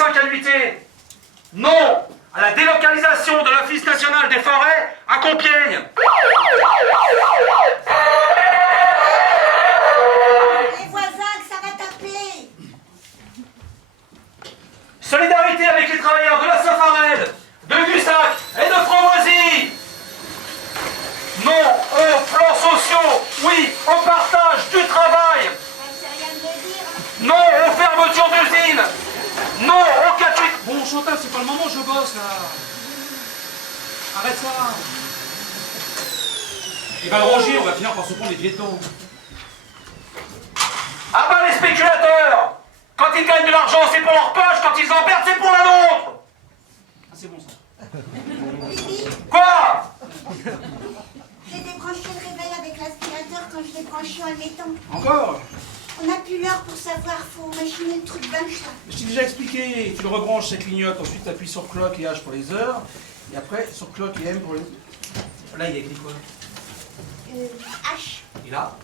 médecin qu'a nuité. Non à la délocalisation de l'Office national des forêts à Compiègne. Les voisins, que ça va taper. Solidarité avec les travailleurs de la Safarelle, de Gussac et de Framboisie. Non aux plans sociaux, oui au partage du travail. C'est rien de le dire. Non aux fermetures d'usines. Non aux 4-8. Bon, Chantal, c'est pas le moment, je bosse, là. Arrête ça. Il va le ranger, on va finir par se prendre les billets de temps. Ah bah les spéculateurs. Quand ils gagnent de l'argent, c'est pour leur poche. Quand ils en perdent, c'est pour la nôtre. Ah, c'est bon, ça. Bibi, Quoi? j'ai débranché le réveil avec l'aspirateur quand je l'ai branché en le mettant. Encore? On n'a plus l'heure pour savoir, faut machiner le truc bunch là. Je t'ai déjà expliqué. Tu le rebranches, ça clignote. Ensuite, tu appuies sur clock et H pour les heures. Et après, sur clock et M pour les... Là, il y a écrit quoi? H, Et là,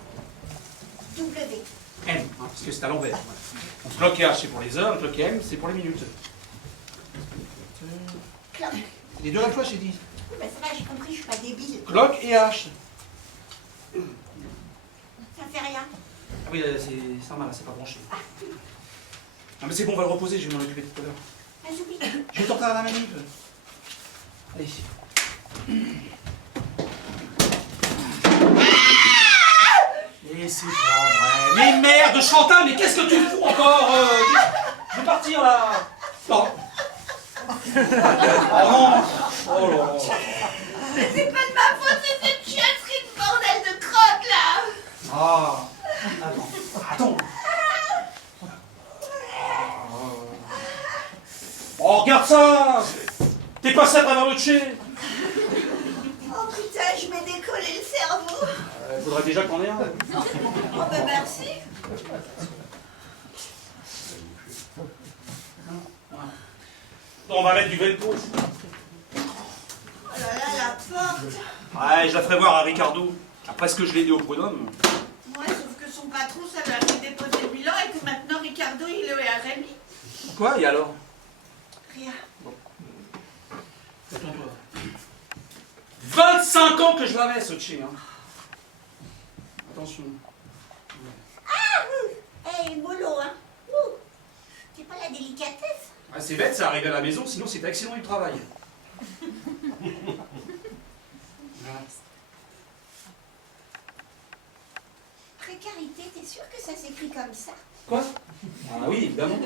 W. M, hein, parce que c'est à l'envers. Donc, clock et H, c'est pour les heures. Clock et M, c'est pour les minutes. Clock. Les deux à la fois, j'ai dit. Oui, bah ça va, j'ai compris, je suis pas débile. Clock et H. Ça fait rien. Ah oui, c'est normal, c'est pas branché. Ah mais c'est bon, on va le reposer, je vais m'en occuper tout à l'heure. Ah, j'oublie. Je vais t'en faire la manip. Allez. Et c'est pas vrai. Mais merde, Chantal, mais qu'est-ce que tu fous encore Je vais partir là. Non. Oh non. Oh là là. Mais c'est pas de ma faute, c'est cette chiasserie de bordel de crotte là. Ah. Attends. Oh, regarde ça. T'es passé à travers le tché. Oh putain, je m'ai décollé le cerveau. Faudrait déjà qu'on ait un. Oh ben merci. On va mettre du velcro. Oh là là, la porte. Ouais, je la ferai voir à Ricardo. Après ce que je l'ai dit au prud'homme. Ouais, sauf que son patron, ça lui a fait déposer le bilan et que maintenant Ricardo, il est au RMI. Quoi, et alors? Rien. Attends-toi. 25 ans que je l'avais, ce tché, hein. Attention. Hey, mollo, hein. Ouh. C'est pas la délicatesse. Ah, c'est bête, ça arrive à la maison, sinon c'est accident du travail. Voilà. Précarité, t'es sûr que ça s'écrit comme ça? Quoi? Ah oui, évidemment.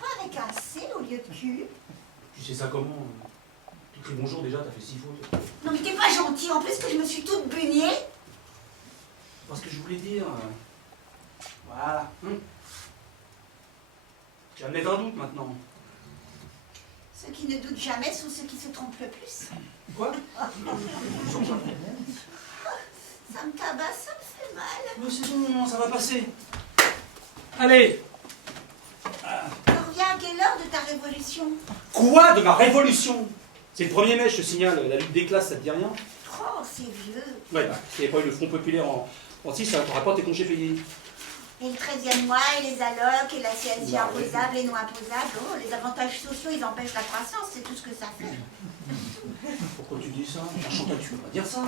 Pas avec un C au lieu de Q? Tu sais ça comment? T'écris bonjour déjà, t'as fait 6 fautes. Non mais t'es pas gentil, en plus que je me suis toute baignée. C'est pas ce que je voulais dire. Voilà. Tu vas me mettre un doute maintenant. Ceux qui ne doutent jamais sont ceux qui se trompent le plus. Quoi? Ça me tabasse, ça me fait mal. Mais c'est bon, ça va passer. Allez. T'en reviens à quelle heure de ta révolution? Quoi de ma révolution? C'est le 1er mai, je te signale. La lutte des classes, ça te dit rien? Oh, c'est vieux. Ouais, bah, s'il n'y avait pas eu le Front Populaire en 6, ça t'auras pas tes congés payés. Et le 13e mois, et les allocs, et la CSG Bah, imposable et non imposable. Oh, les avantages sociaux, ils empêchent la croissance, c'est tout ce que ça fait. Pourquoi tu dis ça? Chantal, tu peux pas dire ça.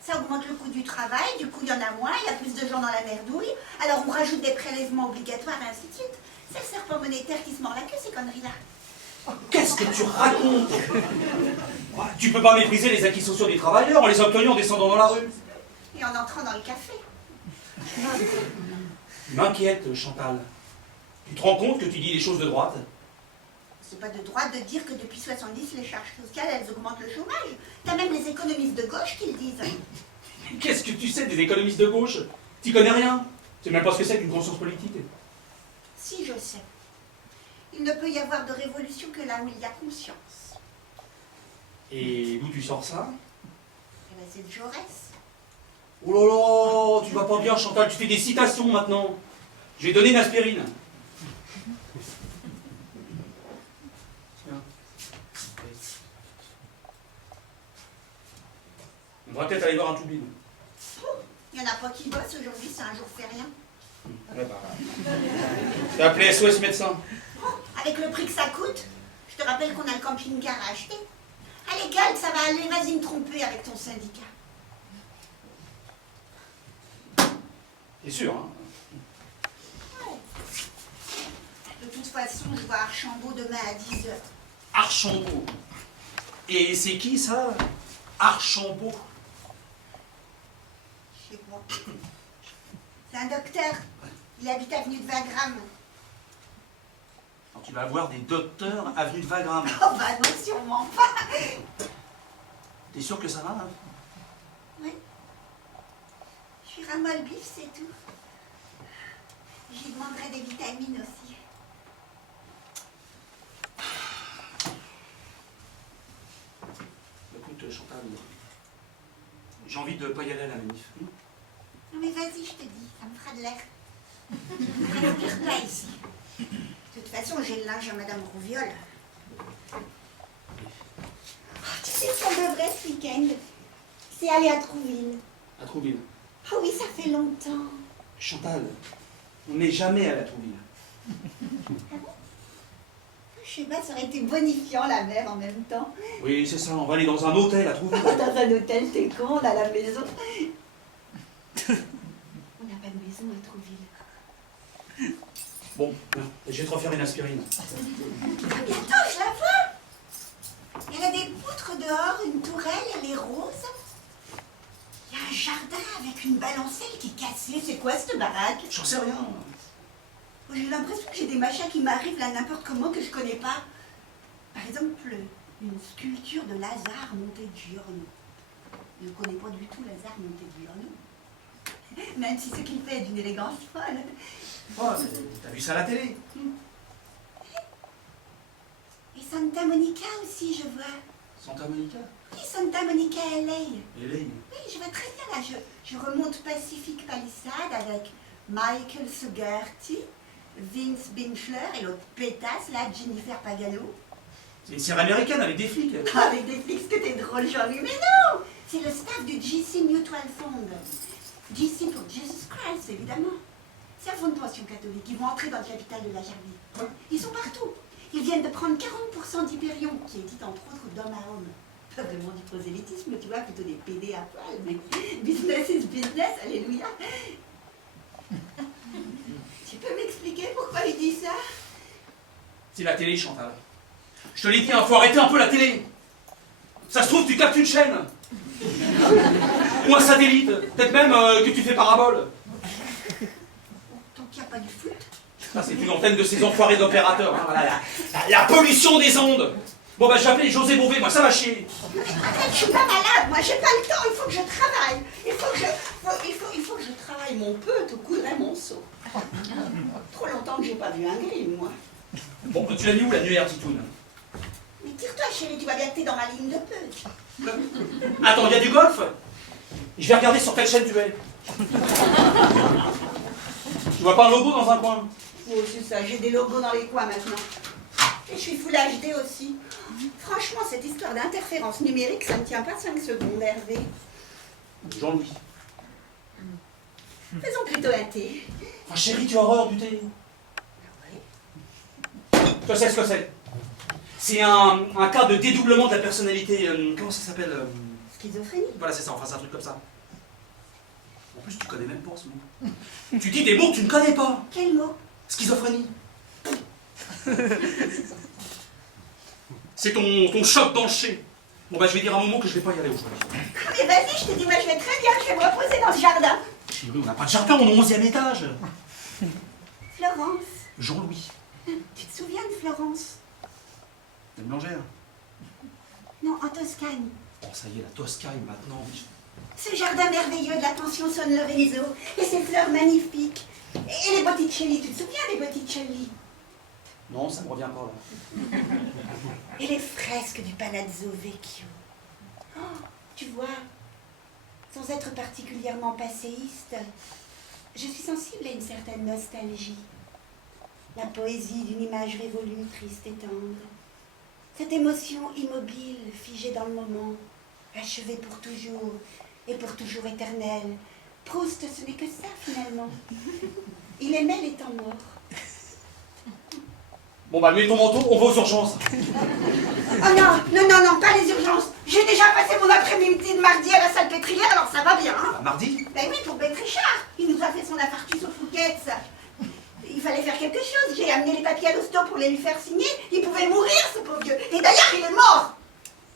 Ça augmente le coût du travail, du coup il y en a moins, il y a plus de gens dans la merdouille, alors on rajoute des prélèvements obligatoires et ainsi de suite. C'est le serpent monétaire qui se mord la queue, ces conneries-là. Qu'est-ce que tu racontes? Tu peux pas mépriser les acquis sociaux des travailleurs en les obtenant en descendant dans la rue. Et en entrant dans le café. Tu m'inquiètes, Chantal. Tu te rends compte que tu dis des choses de droite? C'est pas de droite de dire que depuis 70, les charges sociales, elles augmentent le chômage. T'as même les économistes de gauche qui le disent. Qu'est-ce que tu sais des économistes de gauche? Tu connais rien. Tu sais même pas ce que c'est qu'une conscience politique. Si, je sais. Il ne peut y avoir de révolution que là où il y a conscience. Et d'où tu sors ça? Eh ben, c'est de Jaurès. Oh là là, tu vas pas bien, Chantal, tu fais des citations maintenant. Je vais donner une aspirine. Tiens. On va peut-être aller voir un toubib. Il n'y en a pas qui bossent aujourd'hui, c'est un jour férié. Ouais, bah, t'as appelé SOS médecin. Avec le prix que ça coûte, je te rappelle qu'on a le camping-car à acheter. Allez, gueule, ça va aller, vas-y me tromper avec ton syndicat. C'est sûr, hein. De toute façon, je vois Archambault demain à 10h. Archambault. Et c'est qui ça? Archambault. Je sais pas. C'est un docteur. Il habite avenue de Wagram. Alors, tu vas avoir des docteurs avenue de Wagram. Oh bah non, sûrement pas. T'es sûr que ça va, hein? Oui. Je suis ramol bif, c'est tout. J'y demanderai des vitamines aussi. Écoute, Chantal, j'ai envie de pas y aller à la manif. Non mais vas-y, je te dis, ça me fera de l'air. Je ne pire pas ici. De toute façon, j'ai le linge à Madame Rouviole. Oh, tu sais ce qu'on devrait ce week-end? C'est aller à Trouville. À Trouville. Oh oui, ça fait longtemps. Chantal, on n'est jamais à la Trouville. Je sais pas, ça aurait été bonifiant la mer en même temps. Oui, c'est ça, on va aller dans un hôtel à Trouville. Dans un hôtel, t'es con, on a la maison. On n'a pas de maison à Trouville. Bon, je vais te refaire une aspirine. Ah, bientôt, je la vois. Il y a des poutres dehors, une tourelle, elle est rose. Il y a un jardin avec une balancelle qui est cassée. C'est quoi cette baraque? J'en sais rien. J'ai l'impression que j'ai des machins qui m'arrivent là n'importe comment que je connais pas. Par exemple, une sculpture de Lazare Montegiorno. Je ne connais pas du tout Lazare Montegiorno. Même si ce qu'il fait est d'une élégance folle. Oh, t'as vu ça à la télé? Et Santa Monica aussi, je vois. Santa Monica? Oui, Santa Monica LA. Elaine. Oui, je vois très bien là. Je remonte Pacific Palisade avec Michael Sugarty, Vince Binchler et l'autre pétasse là, Jennifer Pagano. C'est une série américaine avec des flics. Ah, avec des flics, que t'es drôle, Jean-Louis. Mais non! C'est le staff du GC Mutual Fund. GC pour Jesus Christ, évidemment. C'est un fonds de pension catholique. Ils vont entrer dans le capital de la Jarvie. Ils sont partout. Ils viennent de prendre 40% d'Hyperion, qui est dit entre autres d'homme à homme. Pas vraiment du prosélytisme, tu vois, plutôt des PD à poil, mais business is business, alléluia. Tu peux m'expliquer pourquoi il dit ça? C'est la télé, Chantal. Je te l'ai dit, il faut arrêter un peu la télé. Ça se trouve, tu captes une chaîne. Ou un satellite. Peut-être même que tu fais parabole. Tant qu'il n'y a pas du foot. Ça, c'est une antenne de ces enfoirés d'opérateurs. Hein, voilà, la pollution des ondes. Bon, bah, j'ai appelé José Bové, moi, ça va chier. Arrête, je suis pas malade, moi, j'ai pas le temps, il faut que je travaille. Il faut que je travaille mon peu, te coudrais mon seau. Trop longtemps que j'ai pas vu un gris, moi. Bon, tu l'as mis où, la nuée Artitoune? Mais tire-toi, chérie, tu vois bien que t'es dans ma ligne de peu. Attends, il y a du golf? Je vais regarder sur quelle chaîne tu es. Tu vois pas un logo dans un coin? Oh, c'est ça, j'ai des logos dans les coins maintenant. Et je suis full HD aussi. Franchement, cette histoire d'interférence numérique, ça ne tient pas 5 secondes, Hervé. Jean-Louis. Faisons plutôt un thé. Ah, chérie, tu as horreur du thé? Je sais ce que c'est. C'est un cas de dédoublement de la personnalité. Comment ça s'appelle? Schizophrénie. Voilà, c'est ça, enfin, c'est un truc comme ça. En plus, tu connais même pas ce mot. Tu dis des mots que tu ne connais pas. Quel mot? Schizophrénie. C'est ton choc dans le chai. Bon, bah, je vais dire un moment que je vais pas y aller aujourd'hui. Ah, mais vas-y, je te dis, moi je vais très bien, je vais me reposer dans ce jardin. Chérie, on n'a pas de jardin, on est au 11e étage. Florence, Jean-Louis. tu te souviens de Florence? T'es mélangère? Non, en Toscane. Oh, ça y est, la Toscane maintenant. Ce jardin merveilleux de la pension San Lorenzo, et ces fleurs magnifiques. Et les Botticelli, tu te souviens des Botticelli? Non, ça me revient pas là. Et les fresques du Palazzo Vecchio. Oh, tu vois, sans être particulièrement passéiste, je suis sensible à une certaine nostalgie. La poésie d'une image révolue, triste et tendre. Cette émotion immobile, figée dans le moment, achevée pour toujours et pour toujours éternelle. Proust, ce n'est que ça finalement. Il aimait les temps morts. Bon bah mets ton manteau, on va aux urgences. Oh non, pas les urgences. J'ai déjà passé mon après-midi de mardi à la salpêtrière, alors ça va bien. Hein. Bah, mardi? Ben oui, pour Bête Richard. Il nous a fait son infarctus au Fouquet's. Il fallait faire quelque chose. J'ai amené les papiers à l'hosto pour les lui faire signer. Il pouvait mourir, ce pauvre vieux. Et d'ailleurs, il est mort.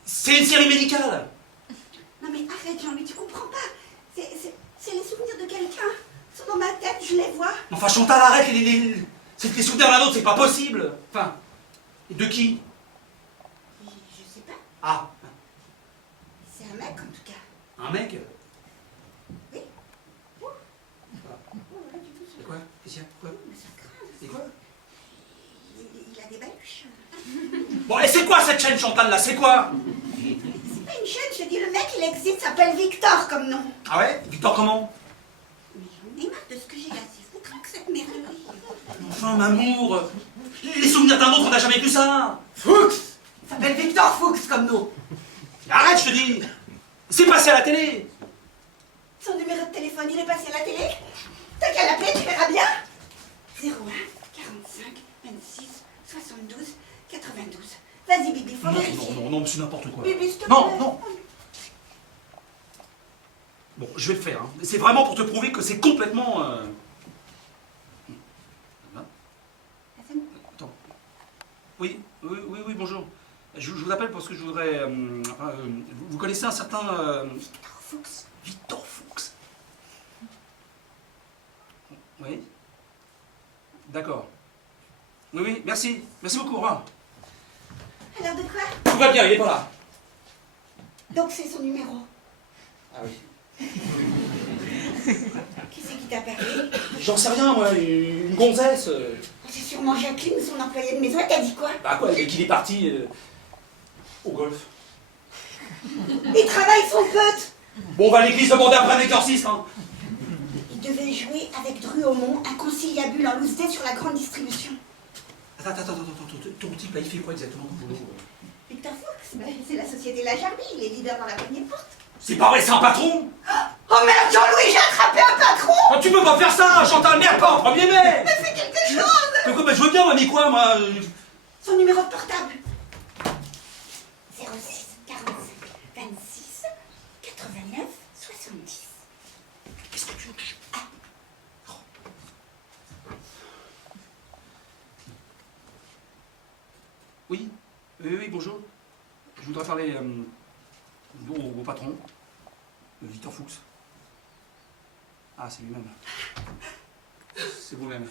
C'est une série médicale. Non mais arrête, Jean-Louis, tu comprends pas. C'est les souvenirs de quelqu'un. Ils sont dans ma tête, je les vois. Enfin Chantal, arrête, c'est les souvenirs d'un autre, c'est pas possible. Enfin, et de qui? Je sais pas. Ah, C'est un mec en tout cas. un mec? Oui. C'est quoi? Qu'est-ce qu'il y a? Quoi? Mais ça craint. C'est quoi? Il a des baluches. Bon, et c'est quoi cette chaîne Chantal là? C'est quoi? C'est pas une chaîne, je te dis, le mec il existe, s'appelle Victor comme nom. Ah ouais? Victor comment? Mais j'en ai marre de ce que j'ai là, c'est foutre que cette merde. Enfin, m'amour, les souvenirs d'un autre, on n'a jamais vu ça. Fuchs. Il s'appelle Victor Fuchs comme nom. Arrête, je te dis. C'est passé à la télé. Son numéro de téléphone, il est passé à la télé. T'as qu'à l'appeler, tu verras bien. 01 45 26 72 92. Vas-y, Bibi, faut vérifier. Non, c'est n'importe quoi. Bibi, s'il te plaît. Non. Bon, je vais le faire. Hein. C'est vraiment pour te prouver que c'est complètement... Attends. Oui, bonjour. Je vous appelle parce que je voudrais... vous connaissez un certain... Victor Fuchs. Victor Fuchs. Oui. D'accord. Oui, merci. Merci beaucoup, au revoir. Alors de quoi? Tout va bien, il est pas là. Donc c'est son numéro. Ah oui. Qui c'est qui t'a parlé? J'en sais rien, moi, une gonzesse. C'est sûrement Jacqueline, son employée de maison. Elle t'a dit quoi? Bah quoi, qu'il est parti au golf. Il travaille son pote. Bon, on va à l'église demander après un exorcisme, hein. Il devait jouer avec Dru Aumont, un conciliabule en loose day sur la grande distribution. Attends, ton type là, il fait quoi exactement comme boulot? Victor Fuchs, ben, c'est la société La Jarbie, il est leader dans la première porte. C'est pas vrai, c'est un patron? Oh merde, Jean-Louis, j'ai attrapé un patron! Oh, tu peux pas faire ça, Chantal, merde, pas en 1er mai! Mais fais quelque chose! Mais quoi, bah, je veux bien, moi, mais quoi, moi Son numéro de portable. 06 45 26 89 70. Qu'est-ce que tu veux que je... Oui, bonjour. Je voudrais parler au patron, Victor Fuchs. Ah, c'est lui-même. C'est vous-même.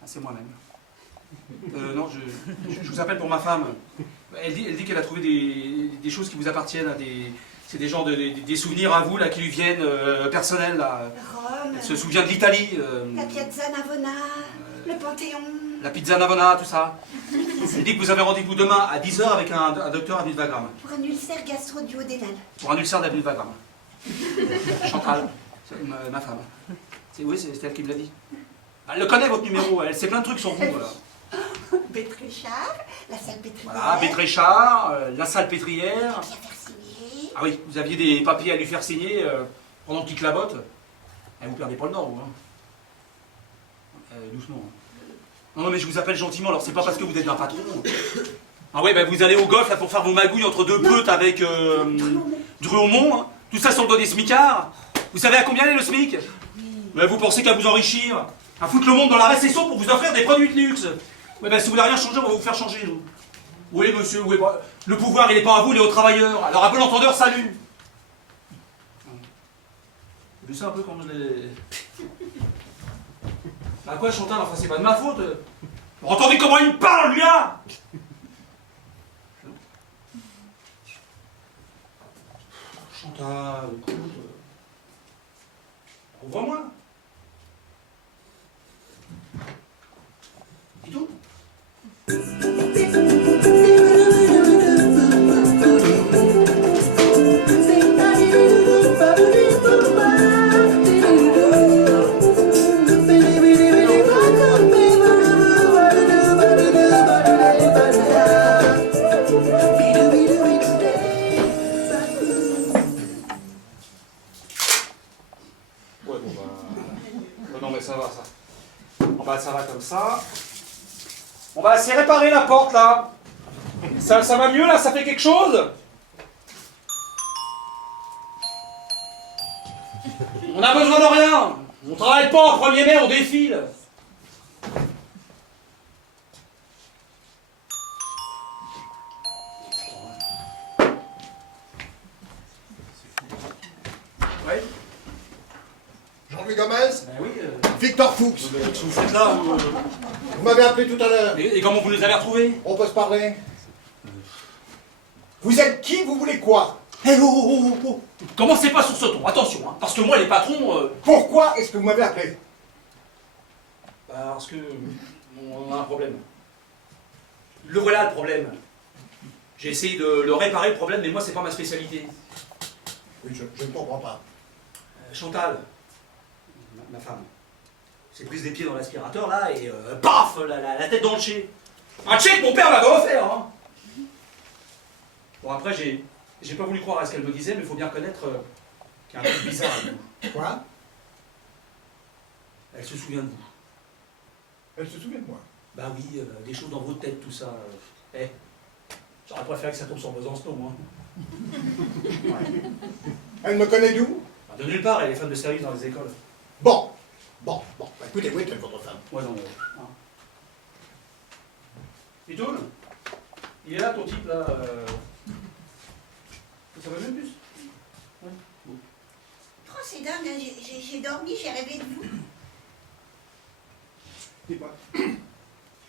Ah, c'est moi-même. Non, je vous appelle pour ma femme. Elle dit qu'elle a trouvé des choses qui vous appartiennent. C'est des genres des souvenirs à vous là, qui lui viennent personnels. Là. Rome. Elle se souvient de l'Italie. La Piazza Navona. Le Panthéon. La pizza Navona, tout ça. Elle dit que vous avez rendez-vous demain à 10h avec un docteur avenue de Wagram. Pour un ulcère gastro-duodénal. Pour un ulcère d'avenue de Wagram. Chantal, c'est ma femme. Oui, c'est elle qui me l'a dit. Elle le connaît, votre numéro. Elle sait plein de trucs sur vous. Voilà. Bétréchard, la salpêtrière. Voilà, Bétréchard, la salpêtrière. Papier à faire signer. Ah oui, vous aviez des papiers à lui faire signer pendant qu'il clabote. Vous perdez pas le nord, vous. Hein. Doucement. Hein. Non, mais je vous appelle gentiment, alors c'est pas parce que vous êtes un patron. Ah ouais, vous allez au golf là, pour faire vos magouilles entre deux peutes avec Dru Aumont. Hein. Tout ça sur le dos des smicards. Vous savez à combien est le SMIC? Vous pensez qu'à vous enrichir, à foutre le monde dans la récession pour vous offrir des produits de luxe. Ouais, si vous voulez rien changer, on va vous faire changer, nous. Oui, monsieur, oui, le pouvoir, il n'est pas à vous, il est aux travailleurs. Alors, à bon entendeur, salut. Vous vu ça un peu quand je l'ai... Bah quoi, Chantal, enfin, c'est pas de ma faute. Vous entendez comment il me parle, lui, là? Chantal, écoute... Revois-moi. Dis tout. Ouais, bon bah... mais ça va, ça. Bon, bah, ça va comme ça. On va essayer de réparer la porte, là. Ça va mieux, là? Ça fait quelque chose? On a besoin de rien. On travaille pas en 1er mai, on défile. Ouais. Jean-Louis Gomez, Ben oui. Victor Fuchs. Qu'est-ce que vous faites là? Vous m'avez appelé tout à l'heure. Et comment vous les avez retrouvés? On peut se parler? Vous êtes qui? Vous voulez quoi? Eh oh, oh, oh, oh. Commencez pas sur ce ton, attention, hein, parce que moi les patrons... Pourquoi est-ce que vous m'avez appelé? Parce que... on a un problème. Le voilà le problème. J'ai essayé de le réparer le problème, mais moi c'est pas ma spécialité. Oui, je ne comprends pas. Chantal, ma femme, s'est prise des pieds dans l'aspirateur là et paf, la tête dans le chai. Un chai que mon père m'avait offert, hein. Bon après j'ai pas voulu croire à ce qu'elle me disait, mais il faut bien reconnaître qu'il y a un truc bizarre avec vous. Quoi? Elle se souvient de vous. Elle se souvient de moi. Bah oui, des choses dans votre tête, tout ça. Eh, j'aurais préféré que ça tombe sur Besançon, moi. Ouais. Elle me connaît d'où? De nulle part, elle est femme de service dans les écoles. Bon. Bah, écoutez, où est votre femme? Ouais, non. Pitoul, il est là ton type là. Ça va mieux plus? Ouais. Bon. Oh, c'est dingue, hein, j'ai dormi, j'ai rêvé de vous. Dites-moi.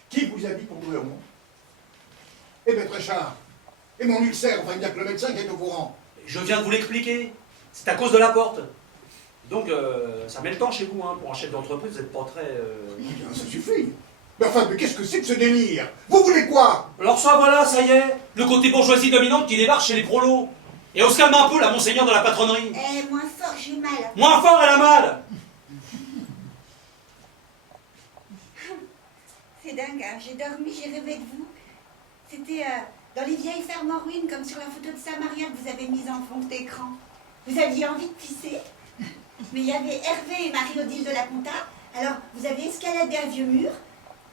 Qui vous a dit pour jouer au monde? Eh bien, Tréchard. Et mon ulcère, enfin, il n'y a que le médecin qui est au courant. Je viens de vous l'expliquer. C'est à cause de la porte. Donc, ça met le temps chez vous, hein. Pour un chef d'entreprise, vous n'êtes pas très... Bien, ça suffit. Mais enfin, mais qu'est-ce que c'est que ce délire? Vous voulez quoi? Alors ça, voilà, ça y est. Le côté bourgeoisie dominante qui débarque chez les prolos. Et on se calme un peu, là, monseigneur de la patronnerie. Eh, moins fort, j'ai mal. Moins fort, elle a mal. C'est dingue, hein, j'ai dormi, j'ai rêvé de vous. C'était dans les vieilles fermes en ruine, comme sur la photo de Saint-Maria que vous avez mise en fond d'écran. Vous aviez envie de pisser, mais il y avait Hervé et Marie-Odile de la Conta. Alors, vous avez escaladé un vieux mur,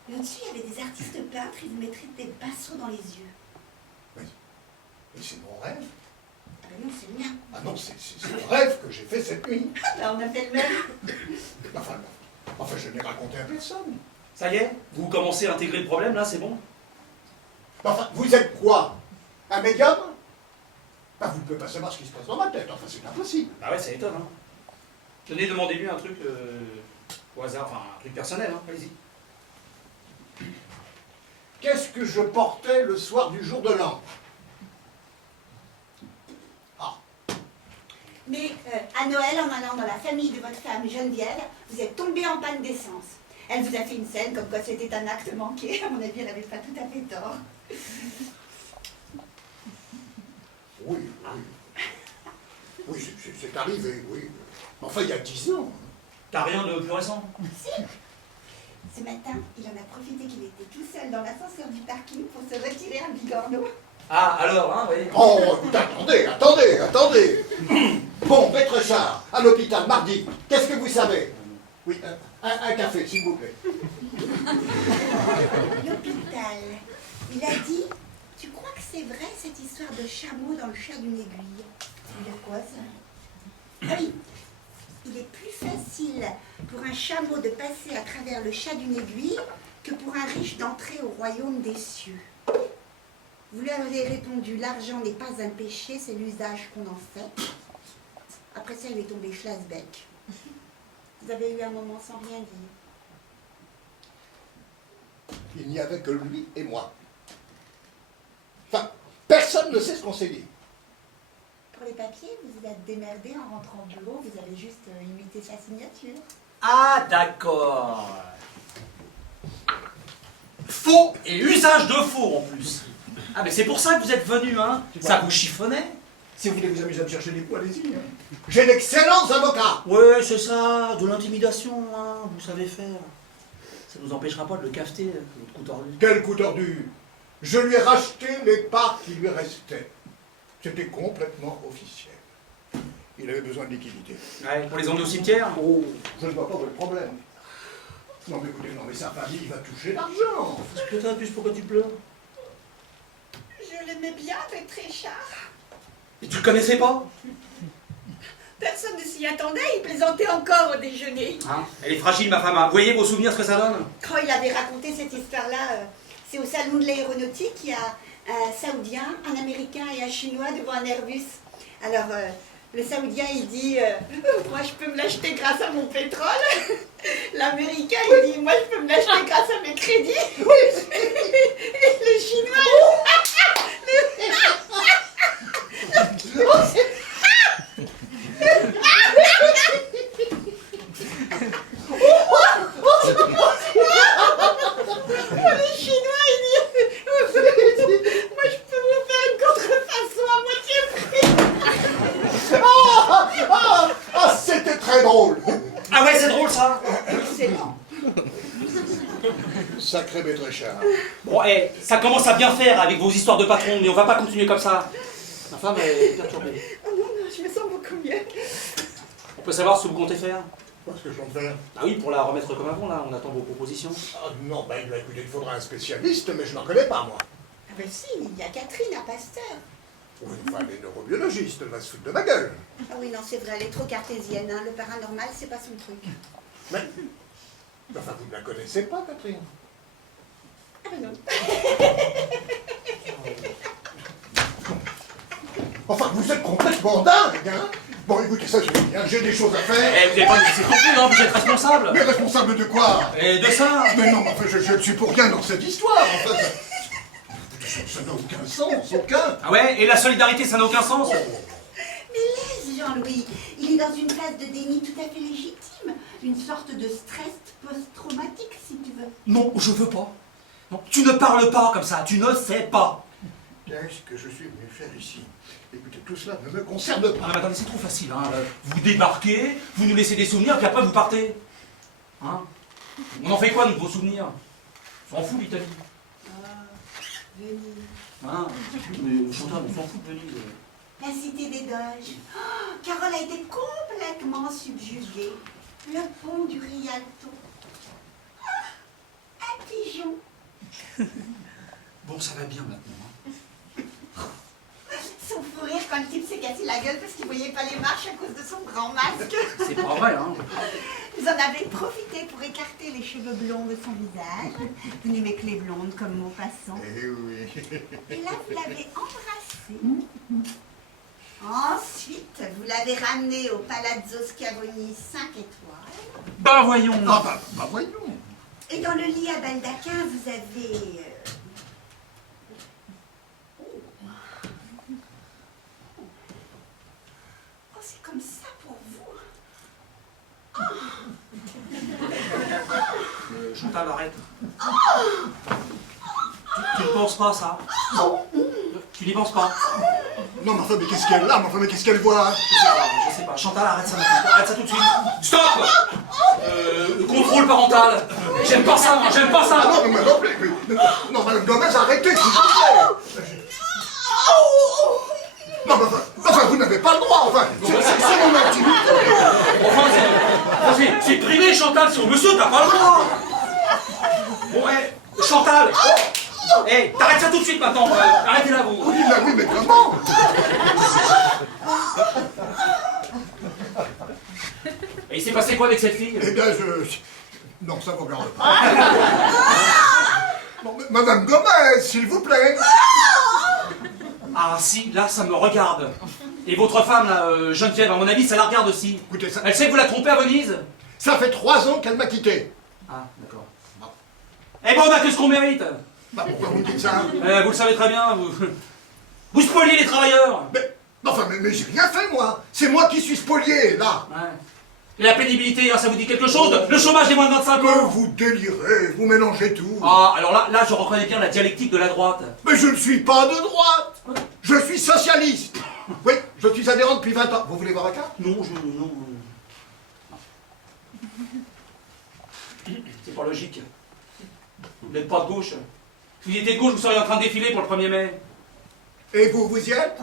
et au-dessus, il y avait des artistes peintres, ils vous mettraient des pinceaux dans les yeux. Mais c'est mon rêve. Ah ben non, c'est le mien. Ah non, c'est le rêve que j'ai fait cette nuit. Là, on a fait le même. Enfin, je n'ai raconté à personne. Ça y est, vous commencez à intégrer le problème, là, c'est bon? Enfin, vous êtes quoi? Un médium? Ah, vous ne pouvez pas savoir ce qui se passe dans ma tête. Enfin, c'est impossible. Ah ouais, ça étonne, hein. Tenez, demandez-lui un truc au hasard, enfin, un truc personnel, hein, allez-y. Qu'est-ce que je portais le soir du jour de l'an? Ah, Mais à Noël, en allant dans la famille de votre femme Geneviève, vous êtes tombé en panne d'essence. Elle vous a fait une scène comme quoi c'était un acte manqué. À mon avis, elle n'avait pas tout à fait tort. oui. Oui, c'est arrivé, oui. Enfin, il y a 10 ans. T'as rien de plus récent? Si. Ce matin, il en a profité qu'il était tout seul dans l'ascenseur du parking pour se retirer un bigorneau. Ah, alors, hein, oui. Oh, écoutez, attendez. Bon, Maître Char, à l'hôpital, mardi. Qu'est-ce que vous savez? Oui, un café, s'il vous plaît. L'hôpital. Il a dit, tu crois que c'est vrai cette histoire de chameau dans le chat d'une aiguille? Ça veut dire quoi ça? Ah oui. Il est plus facile pour un chameau de passer à travers le chat d'une aiguille que pour un riche d'entrer au royaume des cieux. Vous lui avez répondu, l'argent n'est pas un péché, c'est l'usage qu'on en fait. Après ça, il est tombé Schlasbeck. Vous avez eu un moment sans rien dire. Il n'y avait que lui et moi. Enfin, personne ne sait ce qu'on s'est dit. Pour les papiers, vous vous êtes démerdé en rentrant au bureau, vous avez juste imité sa signature. Ah, d'accord. Faux et usage de faux en plus. Ah, mais c'est pour ça que vous êtes venu, hein. Ça vous chiffonnait. Si vous voulez vous amuser à me chercher des coups, allez-y. Hein. J'ai d'excellents avocats. Ouais, c'est ça, de l'intimidation, hein, vous savez faire. Ça ne nous empêchera pas de le cafeter, votre coup tordu. Quel coup tordu! Je lui ai racheté les parts qui lui restaient. C'était complètement officiel. Il avait besoin de liquidité. Ouais, pour les emmener au cimetière. Oh, je ne vois pas votre problème. Non mais écoutez, non mais sa famille va toucher l'argent. Putain, plus pourquoi tu pleures? Je l'aimais bien, mais très cher. Et tu le connaissais pas? Personne ne s'y attendait, il plaisantait encore au déjeuner. Hein? Elle est fragile, ma femme. Hein. Vous voyez vos souvenirs, ce que ça donne? Quand il avait raconté cette histoire-là, c'est au salon de l'aéronautique, il y a un Saoudien, un Américain et un Chinois devant un Airbus. Alors, le Saoudien, il dit moi, je peux me l'acheter grâce à mon pétrole. L'Américain, il dit moi, je peux me l'acheter grâce à mes crédits. Et le Chinois, le Chinois, il dit moi, je peux vous faire une contrefaçon à moitié prix. Ah, c'était très drôle. Ah ouais, c'est drôle, ça. Excellent. Sacré maître Richard. Bon, ça commence à bien faire avec vos histoires de patron, mais on va pas continuer comme ça. Ma femme est perturbée. Oh non, non, je me sens beaucoup mieux. On peut savoir ce que vous comptez faire? Qu'est-ce que je compte faire? Ah oui, pour la remettre comme avant, là, on attend vos propositions. Ah non, ben écoutez, il faudra un spécialiste, mais je n'en connais pas, moi. Ah ben si, il y a Catherine à Pasteur. Oui, enfin, les neurobiologistes, elle va se foutre de ma gueule. Ah oui, non, c'est vrai, elle est trop cartésienne. Hein. Le paranormal, c'est pas son truc. Mais, enfin, vous ne la connaissez pas, Catherine? Ah ben non. Enfin, vous êtes complètement dingue, hein? Bon, écoutez, ça suffit, hein, j'ai des choses à faire. Eh, vous n'avez pas laissé tomber, hein, vous êtes responsable. Mais responsable de quoi? Et de ça? Mais non, mais enfin, je ne suis pour rien dans cette histoire, enfin, ça n'a aucun sens, aucun. Ah ouais, et la solidarité, ça n'a aucun sens? Mais laisse Jean-Louis, il est dans une phase de déni tout à fait légitime. Une sorte de stress post-traumatique, si tu veux. Non, je veux pas. Non, tu ne parles pas comme ça, tu ne sais pas. Qu'est-ce que je suis venu faire ici? Écoutez, tout cela ne me concerne Ah pas. mais attendez, c'est trop facile, hein. Vous débarquez, vous nous laissez des souvenirs, puis après vous partez. Hein? On en fait quoi, nous, de vos souvenirs? On s'en fout, l'Italie. Venise. Hein? Mais Chantal, on s'en fout de Venise. La cité des Doges. Oh, Carole a été complètement subjuguée. Le pont du Rialto. Ah, un pigeon. Bon, ça va bien maintenant. Son fou rire quand le type s'est cassé la gueule parce qu'il voyait pas les marches à cause de son grand masque. C'est pas vrai, hein. Vous en avez profité pour écarter les cheveux blonds de son visage. Vous n'aimez que les blondes comme Maupassant. Eh oui. Et là, vous l'avez embrassé. Ensuite, vous l'avez ramené au Palazzo Schiavoni 5 étoiles. Ben voyons. Ah bah voyons. Et dans le lit à baldaquin, vous avez... Oh, c'est comme ça pour vous. Chantal, arrête. Tu ne penses pas, ça? Tu n'y penses pas? Non, mais enfin, mais qu'est-ce qu'elle a? Mais enfin, mais qu'est-ce qu'elle voit? Je sais pas. Chantal, arrête ça maintenant. Arrête ça tout de suite. Stop! Contrôle parental. J'aime pas ça, moi, j'aime pas Ah ça. non, mais non, non, madame Gomez, arrêtez, s'il vous plaît. Non, mais enfin, vous n'avez pas le droit, enfin, c'est mon intimité. Enfin, c'est privé, Chantal. Si on veut ça, t'as pas le droit. Bon, Chantal. T'arrêtes ça tout de suite maintenant. Arrêtez-la, vous. Oui, là, oui, mais comment? Et il s'est passé quoi avec cette fille? Eh bien, non, ça vous regarde pas. Bon, mais madame Gomez, s'il vous plaît. Ah si, là, ça me regarde. Et votre femme, là, Geneviève, à mon avis, ça la regarde aussi. Écoutez, ça, Elle sait que vous la trompez à Venise? ça fait 3 ans qu'elle m'a quitté. Ah, d'accord. Eh ben, on a que ce qu'on mérite. Bah, pourquoi vous me dites ça? Vous le savez très bien, vous spoliez les travailleurs. Mais, enfin, mais j'ai rien fait, moi. C'est moi qui suis spolié, là. Ouais. Et la pénibilité, hein, ça vous dit quelque chose? Le chômage des moins de 25 Mais ans? vous délirez, vous mélangez tout. Ah, alors là, je reconnais bien la dialectique de la droite. Mais je ne suis pas de droite. Je suis socialiste. Oui, je suis adhérent depuis 20 ans. Vous voulez voir ma carte? Non, non. C'est pas logique. Vous n'êtes pas de gauche. Si vous étiez de gauche, vous seriez en train de défiler pour le 1er mai. Et vous, vous y êtes?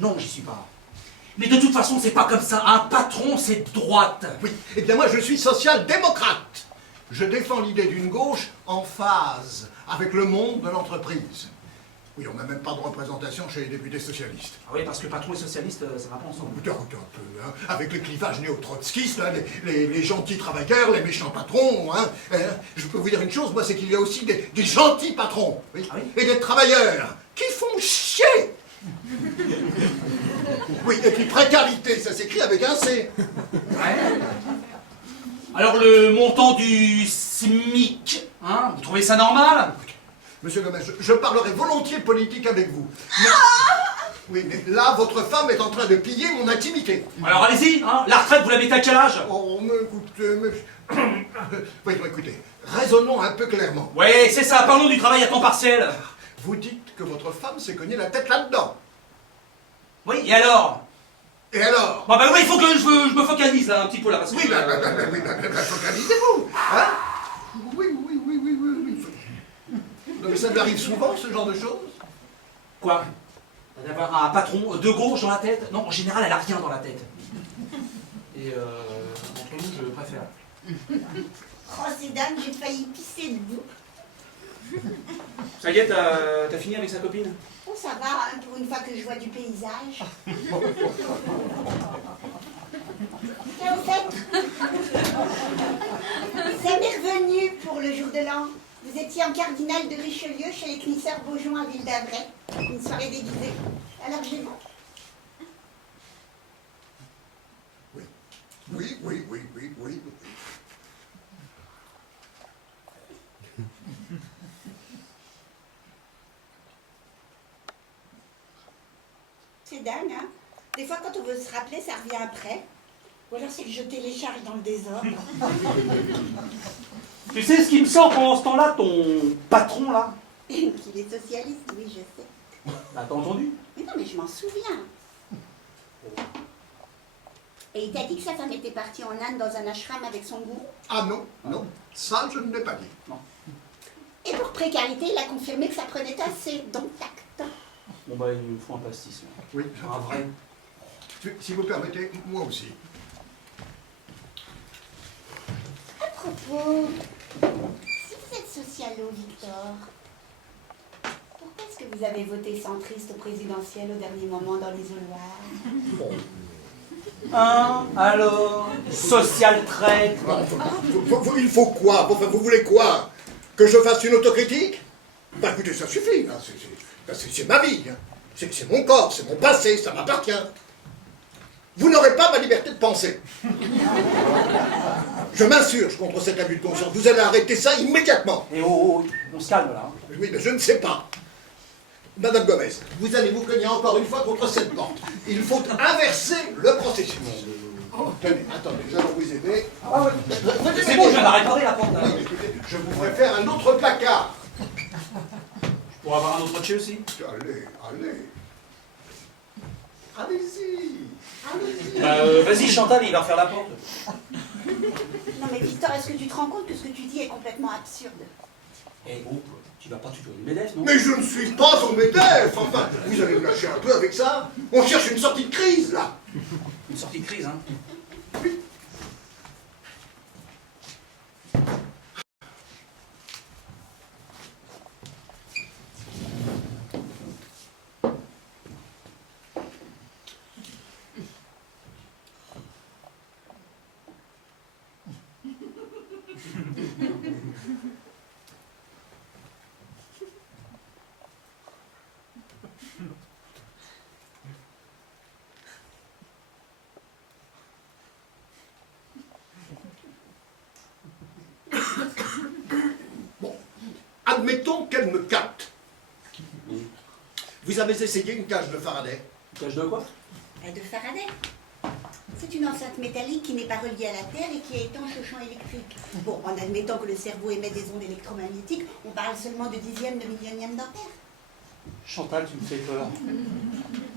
Non, j'y suis pas. Mais de toute façon, c'est pas comme ça. Un patron, c'est de droite. Oui, eh bien moi je suis social-démocrate. Je défends l'idée d'une gauche en phase avec le monde de l'entreprise. Oui, on n'a même pas de représentation chez les députés socialistes. Ah oui, parce que patron et socialiste, ça va pas ensemble. Écoutez un peu, hein, avec les clivages néo-trotskistes, là, les gentils travailleurs, les méchants patrons, hein, je peux vous dire une chose, moi, c'est qu'il y a aussi des gentils patrons, oui, Ah oui et des travailleurs qui font chier. Oui, et puis précarité, ça s'écrit avec un C. Ouais. Alors le montant du SMIC, hein, vous trouvez ça normal? Monsieur Gomez, je parlerai volontiers politique avec vous. Mais, oui, mais là, votre femme est en train de piller mon intimité. Alors allez-y, hein, la retraite, vous la mettez à quel âge? Oh, mais écoutez, oui, écoutez, raisonnons un peu clairement. Ouais, c'est ça, parlons du travail à temps partiel. Vous dites que votre femme s'est cognée la tête là-dedans. Oui, et alors? Et alors? Bon ben oui, il faut que je me focalise là un petit peu là, parce que... Oui, focalisez-vous, hein? Oui. Donc ça lui arrive souvent, ce genre de choses? Quoi? D'avoir un patron de gauche dans la tête? Non, en général, elle a rien dans la tête. Et entre nous, je préfère. Oh, ces dames, j'ai failli pisser debout. Ça y est, t'as fini avec sa copine? Oh, ça va, hein, pour une fois que je vois du paysage. Et au fait, ça m'est revenu pour le jour de l'an. Vous étiez en cardinal de Richelieu chez les Knisseurs Beaujon à Ville d'Avray. Une soirée déguisée. Alors j'ai... Oui. C'est dingue, hein? Des fois, quand on veut se rappeler, ça revient après. Ou alors c'est que je télécharge dans le désordre. Tu sais ce qui me sort pendant ce temps-là, ton patron là? Qu'il est socialiste, oui, je sais. Bah, t'as entendu? Mais non, mais je m'en souviens. Et il t'a dit que sa femme était partie en Inde dans un ashram avec son gourou? Ah non, ça je ne l'ai pas dit. Non. Et pour précarité, il a confirmé que ça prenait assez. Donc, tac. Bon bah, il me faut un pastis. Là. Oui, Un vrai. Si vous permettez, moi aussi. À propos, si vous êtes socialo, Victor, pourquoi est-ce que vous avez voté centriste au présidentiel au dernier moment dans l'isoloir? Alors, social traite. Il faut quoi? Enfin, vous voulez quoi? Que je fasse une autocritique? Bah écoutez, ça suffit, là. C'est ma vie, hein. C'est mon corps, c'est mon passé, ça m'appartient. Vous n'aurez pas ma liberté de penser. Je m'insurge contre cet abus de conscience. Vous allez arrêter ça immédiatement. Et oh, on se calme là. Hein. Oui, mais je ne sais pas. Madame Gomez, vous allez vous cogner encore une fois contre cette porte. Il faut inverser le processus. Tenez, attendez, je vais vous aider. Ah ouais. C'est bon, je viens d'arrêter la porte là. Oui, écoutez, je vous ferai faire un autre placard. Pour avoir un autre chez aussi. Allez. Allez-y. Vas-y Chantal, il va refaire la porte. Non mais Victor, est-ce que tu te rends compte que ce que tu dis est complètement absurde? Eh groupe, tu vas pas tutoyer le MEDEF, non? Mais je ne suis pas au MEDEF. Enfin, vous allez me lâcher un peu avec ça. On cherche une sortie de crise, là. Une sortie de crise, hein. Bon, admettons qu'elle me capte. Vous avez essayé une cage de Faraday? Une cage de quoi? De Faraday. C'est une enceinte métallique qui n'est pas reliée à la Terre et qui est étanche au champ électrique. Bon, en admettant que le cerveau émet des ondes électromagnétiques, on parle seulement de dixièmes de millionième d'ampère. Chantal, tu me fais peur.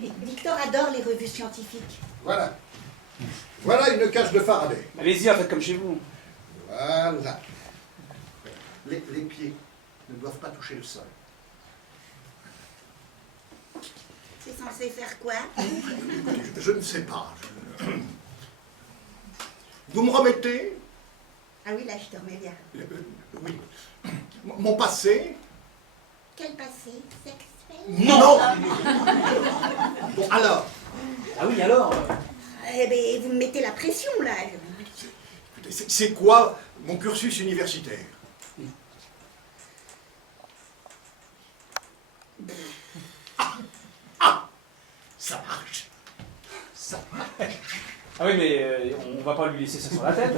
Et Victor adore les revues scientifiques. Voilà. Voilà une cage de Faraday. Allez-y, faites comme chez vous. Voilà. Les pieds ne doivent pas toucher le sol. C'est censé faire quoi? Écoutez, je ne sais pas. Vous me remettez Ah oui, là, je te remets bien. oui. Mon passé? Quel passé sexuel? Non. Bon, alors, Ah oui, alors Eh ben, vous me mettez la pression, là. écoutez, c'est quoi mon cursus universitaire? Ça marche. Ça marche. Ah oui, mais on va pas lui laisser ça sur la tête.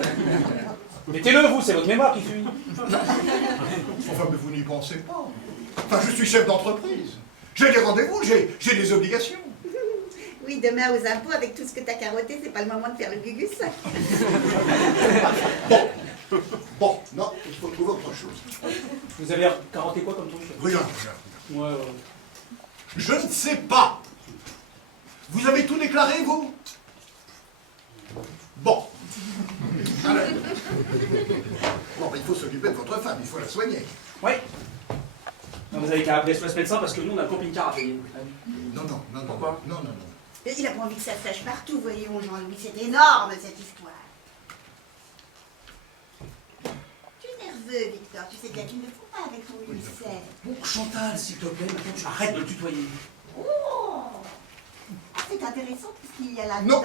Mettez-le, vous, c'est votre mémoire qui fuit. Enfin, mais vous n'y pensez pas. Enfin, je suis chef d'entreprise. J'ai des rendez-vous, j'ai des obligations. Oui, demain aux impôts, avec tout ce que t'as carotté, c'est pas le moment de faire le gugus. Bon, non, il faut trouver autre chose. Vous avez carotté quoi comme truc? Rien. Ouais. Je ne sais pas. Vous avez tout déclaré, vous? Bon. Alors. Bon, ben, il faut s'occuper de votre femme, il faut la soigner. Oui. Non, vous avez qu'à appeler ce médecin parce que nous, on a le camping-car à payer. Non. Pourquoi? Non. Il a pas envie que ça se sache partout, voyons, Jean-Louis. C'est énorme, cette histoire. Tu es nerveux, Victor. Tu sais bien qu'il ne faut pas avec ton ministère. Bon, Chantal, s'il te plaît, maintenant tu arrêtes de le tutoyer. Oh, ah, c'est intéressant puisqu'il y a là. Non.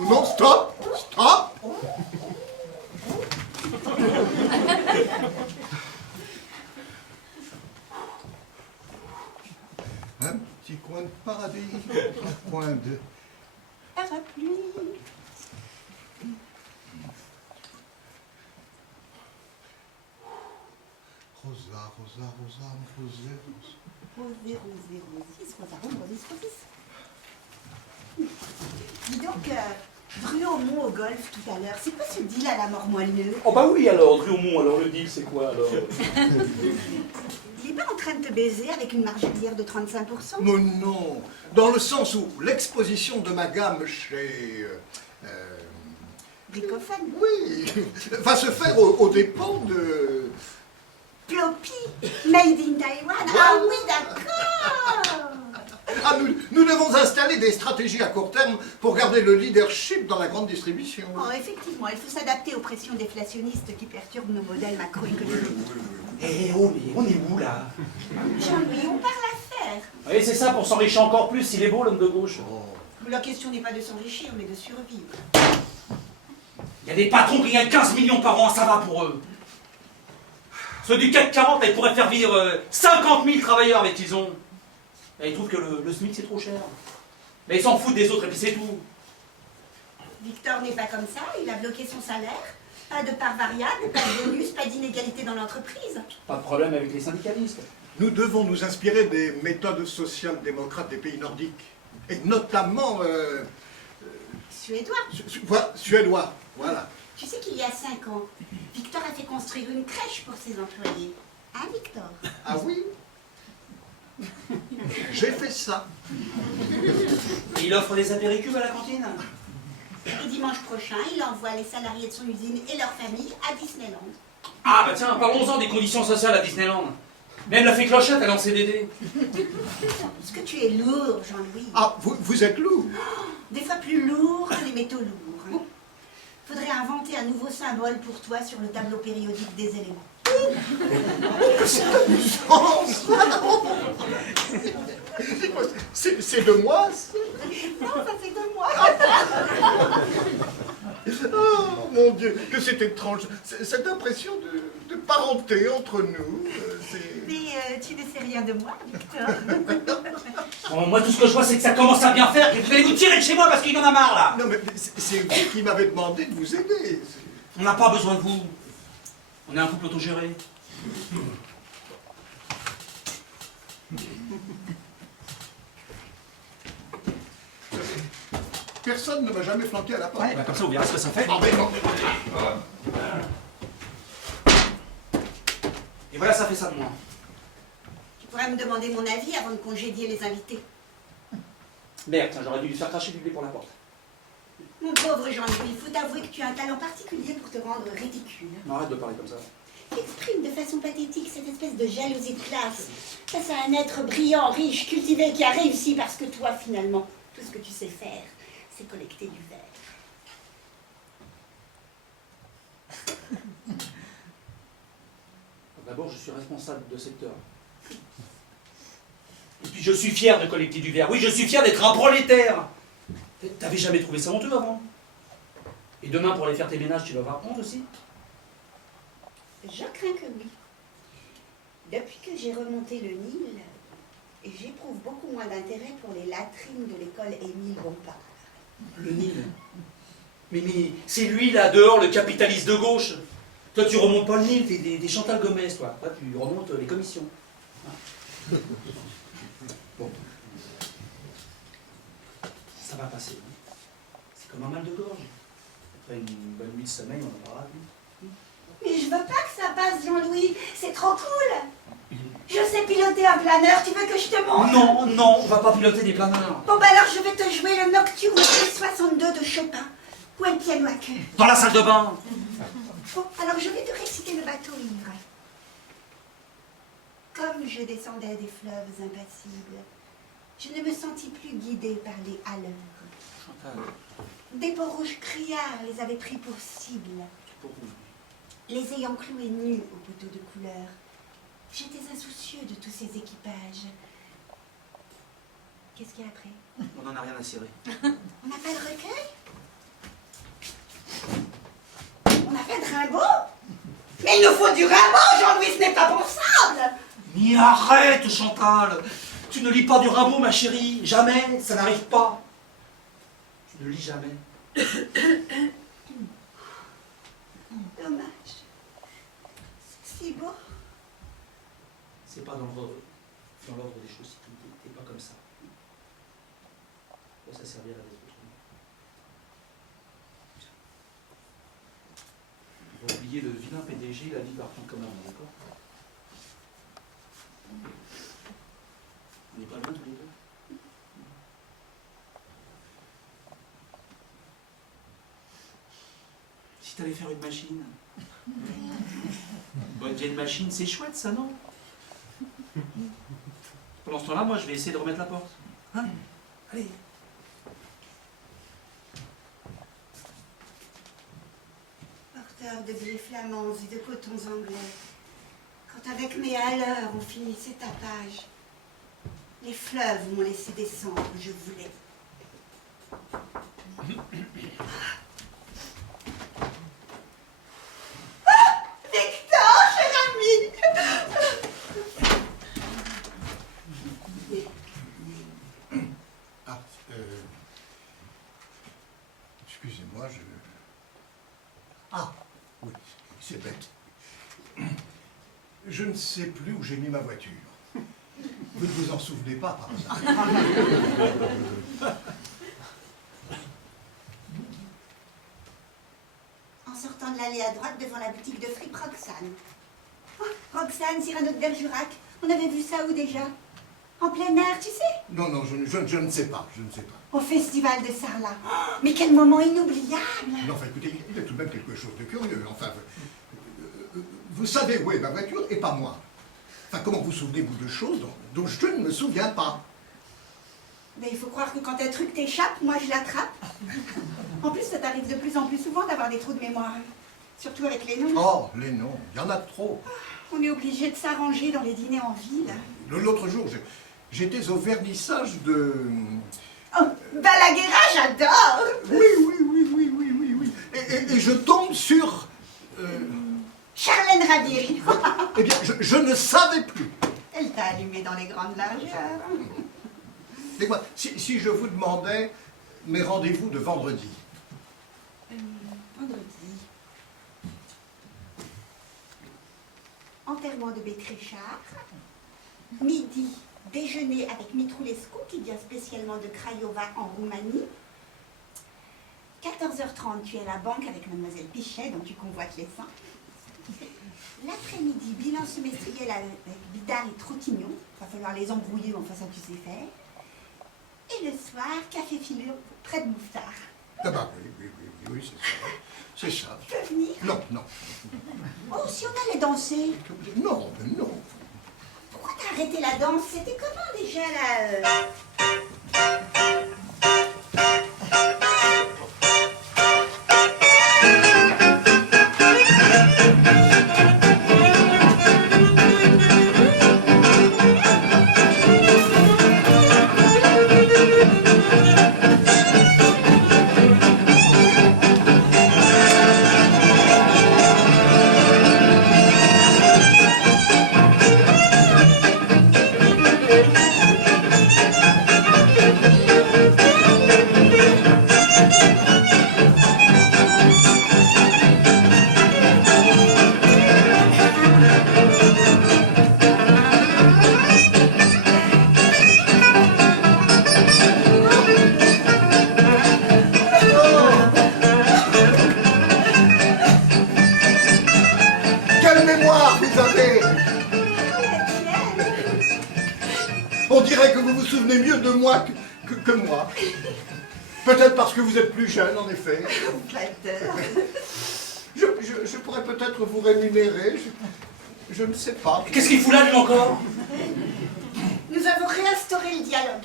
Non, stop. Un petit coin de paradis, un coin de Parapluie. Rosa, rosé. Rosé, rosé. Dis donc, Druaumont au golf tout à l'heure, c'est quoi ce deal à la mort moelleux? Oh bah oui alors, Druaumont, alors le deal c'est quoi alors? Il est pas en train de te baiser avec une margelière de 35%? Mais non, dans le sens où l'exposition de ma gamme chez... Bricophone? oui, va se faire aux dépens de... Ploppy, made in Taiwan. Ah oui, d'accord. Ah, nous devons installer des stratégies à court terme pour garder le leadership dans la grande distribution. Oh, effectivement, il faut s'adapter aux pressions déflationnistes qui perturbent nos modèles macroéconomiques. Eh oh, mais on est où là? Jean-Louis, on parle affaires. Oui, c'est ça, pour s'enrichir encore plus, il est beau l'homme de gauche. La question n'est pas de s'enrichir, mais de survivre. Il y a des patrons qui gagnent 15 millions par an, ça va pour eux. Ceux du CAC 40, ils pourraient faire vivre 50 000 travailleurs avec qu'ils ont. Et ils trouvent que le SMIC c'est trop cher. Mais ils s'en foutent des autres et puis c'est tout. Victor n'est pas comme ça, il a bloqué son salaire. Pas de part variable, pas de bonus, pas d'inégalité dans l'entreprise. Pas de problème avec les syndicalistes. Nous devons nous inspirer des méthodes social-démocrates des pays nordiques. Et notamment... Suédois. Suédois, voilà. Tu sais qu'il y a 5 ans, Victor a fait construire une crèche pour ses employés. Hein, Victor? Ah oui? J'ai fait ça. Et il offre des apéricubes à la cantine. Et dimanche prochain, il envoie les salariés de son usine et leurs familles à Disneyland. Ah bah tiens, parlons-en des conditions sociales à Disneyland. Même la fée Clochette, elle est en CDD. Est-ce que tu es lourd, Jean-Louis? Ah, vous êtes lourd. Des fois plus lourd que les métaux lourds. Hein. Faudrait inventer un nouveau symbole pour toi sur le tableau périodique des éléments. C'est amusant. C'est de moi, ça? Non, ça c'est de moi. Oh mon Dieu, que c'est étrange. Cette impression de parenté entre nous. Mais tu ne sais rien de moi, Victor. Bon, moi tout ce que je vois c'est que ça commence à bien faire, que vous allez vous tirer de chez moi parce qu'il y en a marre là. Non mais c'est vous qui m'avez demandé de vous aider. On n'a pas besoin de vous. On est un couple autogéré. Personne ne m'a jamais flanqué à la porte. Ouais, bah comme ça vous verrez ce que ça fait. Ah, mais non. Et voilà, ça fait ça de moi. Tu pourrais me demander mon avis avant de congédier les invités. Merde, tiens, j'aurais dû lui faire cracher du blé pour la porte. Mon pauvre Jean-Louis, il faut t'avouer que tu as un talent particulier pour te rendre ridicule. Non, arrête de parler comme ça. exprime de façon pathétique cette espèce de jalousie de classe face à un être brillant, riche, cultivé, qui a réussi parce que toi, finalement, tout ce que tu sais faire, c'est collecter du verre. D'abord, je suis responsable de secteur. Et puis, je suis fier de collecter du verre. Oui, je suis fier d'être un prolétaire. T'avais jamais trouvé ça honteux avant? Et demain, pour aller faire tes ménages, tu vas avoir honte aussi? Je crains que oui. Depuis que j'ai remonté le Nil, j'éprouve beaucoup moins d'intérêt pour les latrines de l'école Émile Bompard. Le Nil. Mais c'est lui, là, dehors, le capitaliste de gauche. Toi, tu remontes pas le Nil, t'es des Chantal Gomez, toi. Toi, tu remontes les commissions. Hein? Bon. Ça va passer. Hein? C'est comme un mal de gorge. Après une bonne nuit de sommeil, on en parlera. Mais je veux pas que ça passe, Jean-Louis. C'est trop cool. Je sais piloter un planeur. Tu veux que je te montre? Non, non, on va pas piloter des planeurs. Bon, bah alors je vais te jouer le Nocturne 62 de Chopin. Où est le piano à queue? Dans la salle de bain. Bon, alors je vais te réciter le bateau ivre. Comme je descendais des fleuves impassibles, je ne me sentis plus guidée par les haleurs. Chantal. Des peaux rouges criards les avaient pris pour cible, les ayant cloués nus au poteau de couleur. J'étais insoucieux de tous ces équipages. Qu'est-ce qu'il y a après? On n'en a rien à cirer. On n'a pas de recueil? On n'a pas de Rimbaud? Mais il nous faut du Rimbaud, Jean-Louis, ce n'est pas pensable! Mais arrête, Chantal! Tu ne lis pas du Rimbaud, ma chérie. Jamais, ça n'arrive pas. Tu ne lis jamais. Dommage. C'est si beau. C'est pas dans l'ordre des choses. T'es pas comme ça. Bon, ça servira des autres. On va oublier le vilain PDG, la vie par contre comme avant, d'accord? On n'est pas loin tous les deux. Si t'allais faire une machine. Une bonne vieille machine, c'est chouette ça, non? Pendant ce temps-là, moi je vais essayer de remettre la porte. Hein? Allez. Porteur de blés flamands et de cotons anglais, quand avec mes haleurs on finissait tapage, les fleuves m'ont laissé descendre où je voulais. Victor, cher ami! Ah, excusez-moi, je... Ah, oui, c'est bête. Je ne sais plus où j'ai mis ma voiture. Vous ne vous en souvenez pas, par hasard? En sortant de l'allée à droite devant la boutique de fripe Roxane. Oh, Roxane, Cyrano de Bergerac, on avait vu ça où déjà? En plein air, tu sais? Non, non, je ne sais pas, je ne sais pas. Au festival de Sarlat. Oh, mais quel moment inoubliable! Non, enfin, écoutez, il y a tout de même quelque chose de curieux. Enfin, vous savez où est ma voiture et pas moi. Enfin, comment vous souvenez-vous de choses dont je ne me souviens pas? Mais il faut croire que quand un truc t'échappe, moi je l'attrape. En plus, ça t'arrive de plus en plus souvent d'avoir des trous de mémoire. Surtout avec les noms. Oh, les noms, il y en a trop. On est obligé de s'arranger dans les dîners en ville. L'autre jour, j'étais au vernissage de... Oh, Balaguerra, j'adore! Oui. Et je tombe sur... Charlène Ravieri. Eh bien, je ne savais plus. Elle t'a allumé dans les grandes largeurs. Dites-moi, si je vous demandais mes rendez-vous de vendredi. Vendredi. Enterrement de Bétréchard. Midi, déjeuner avec Mitroulescu qui vient spécialement de Craiova en Roumanie. 14h30, tu es à la banque avec mademoiselle Pichet dont tu convoites les seins. L'après-midi, bilan semestriel avec Bidard et Trottignon. Il va falloir les embrouiller, mais enfin ça tu sais faire. Et le soir, café filon près de Mouffetard. Ah bah oui, c'est ça. C'est ça. Tu peux venir? Non, non. Oh, si on allait danser. Non, mais non. Pourquoi t'as arrêté la danse? C'était comment déjà là Quelle mémoire vous avez! On dirait que vous vous souvenez mieux de moi que moi. Peut-être parce que vous êtes plus jeune, en effet. Je pourrais peut-être vous rémunérer, je ne sais pas. Qu'est-ce qu'il fout là, lui, encore? Nous avons réinstauré le dialogue.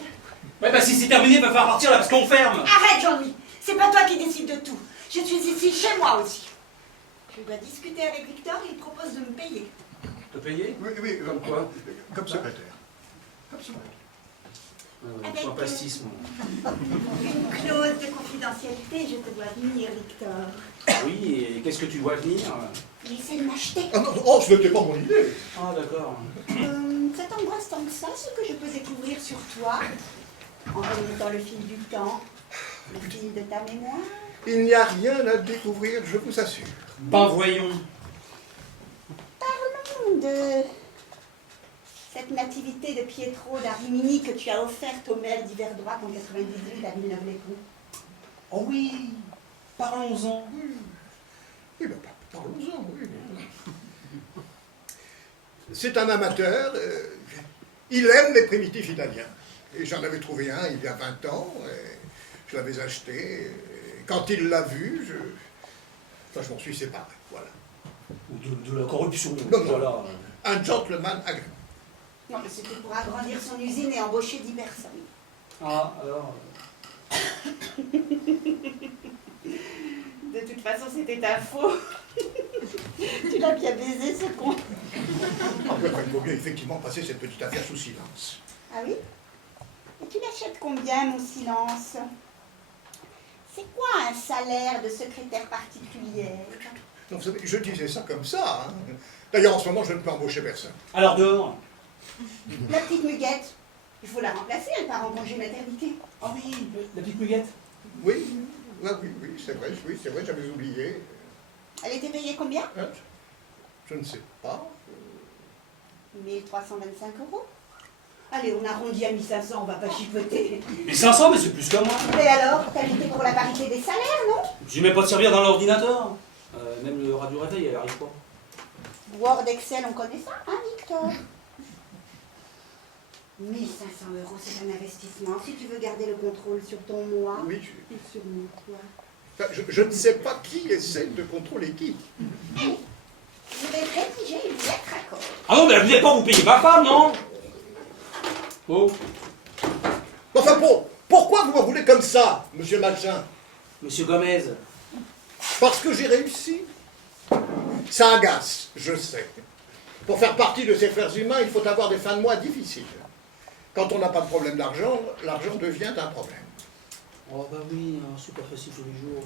Ouais, bah si c'est terminé, il va falloir partir là, parce qu'on ferme. Arrête, Jean-Louis. C'est pas toi qui décide de tout. Je suis ici chez moi aussi. Je dois discuter avec Victor et il propose de me payer. Te payer? Oui, Comme quoi? comme secrétaire. Comme secrétaire. Avec, un pastis, moi. Une clause de confidentialité, je te vois venir, Victor. Oui, et qu'est-ce que tu vois venir? Il essaie de m'acheter. Ah non, oh, ce n'était pas mon idée. Ah, d'accord. Ça t'angoisse tant que ça, ce que je peux découvrir sur toi, en remontant le fil du temps, le fil de ta mémoire. Il n'y a rien à découvrir, je vous assure. Ben voyons. Parlons de cette nativité de Pietro da Rimini que tu as offerte au maire d'Iverdroit en 98 à Villeneuve-les-Pons. Oh oui, parlons-en. Oui, ben, parlons-en, oui. C'est un amateur, il aime les primitifs italiens. Et j'en avais trouvé un il y a 20 ans, et je l'avais acheté. Et quand il l'a vu, je m'en suis séparé, voilà. Ou de la corruption. Non, voilà. Un gentleman agréable. Non, mais c'était pour agrandir son usine et embaucher 10 personnes. Ah, alors. De toute façon, c'était ta faute. Tu l'as bien baisé, ce con. Enfin, il faut bien effectivement passer cette petite affaire sous silence. Ah oui? Et tu l'achètes combien, mon silence? C'est quoi un salaire de secrétaire particulière? Non, vous savez, je disais ça comme ça. Hein. D'ailleurs, en ce moment, je ne peux embaucher personne. Alors dehors. La petite Muguette, il faut la remplacer, elle part en congé maternité. Ah oui, la petite muguette. Oui, oui, c'est vrai, j'avais oublié. Elle était payée combien? Hein, je ne sais pas. 1325 €. Allez, on arrondit à 1500, on va pas chipoter. Mais 500, mais c'est plus que moi. Et alors, t'as lutté pour la parité des salaires, non? Je même pas de servir dans l'ordinateur. Même le radio réveil, elle arrive pas. Word, Excel, on connaît ça, hein, Victor? 1500 €, c'est un investissement. Si tu veux garder le contrôle sur ton moi Oui, et sur mon toi. enfin, je ne sais pas qui essaie de contrôler qui. Hey, je vais rédiger une lettre à corps. Ah non, mais vous n'allez pas vous payer ma femme, non? Oh, Enfin, pourquoi vous m'en voulez comme ça, monsieur Malchin? monsieur Gomez. Parce que j'ai réussi. Ça agace, je sais. Pour faire partie de ces frères humains, il faut avoir des fins de mois difficiles. Quand on n'a pas de problème d'argent, l'argent devient un problème. Oh bah oui, hein, c'est pas facile tous les jours.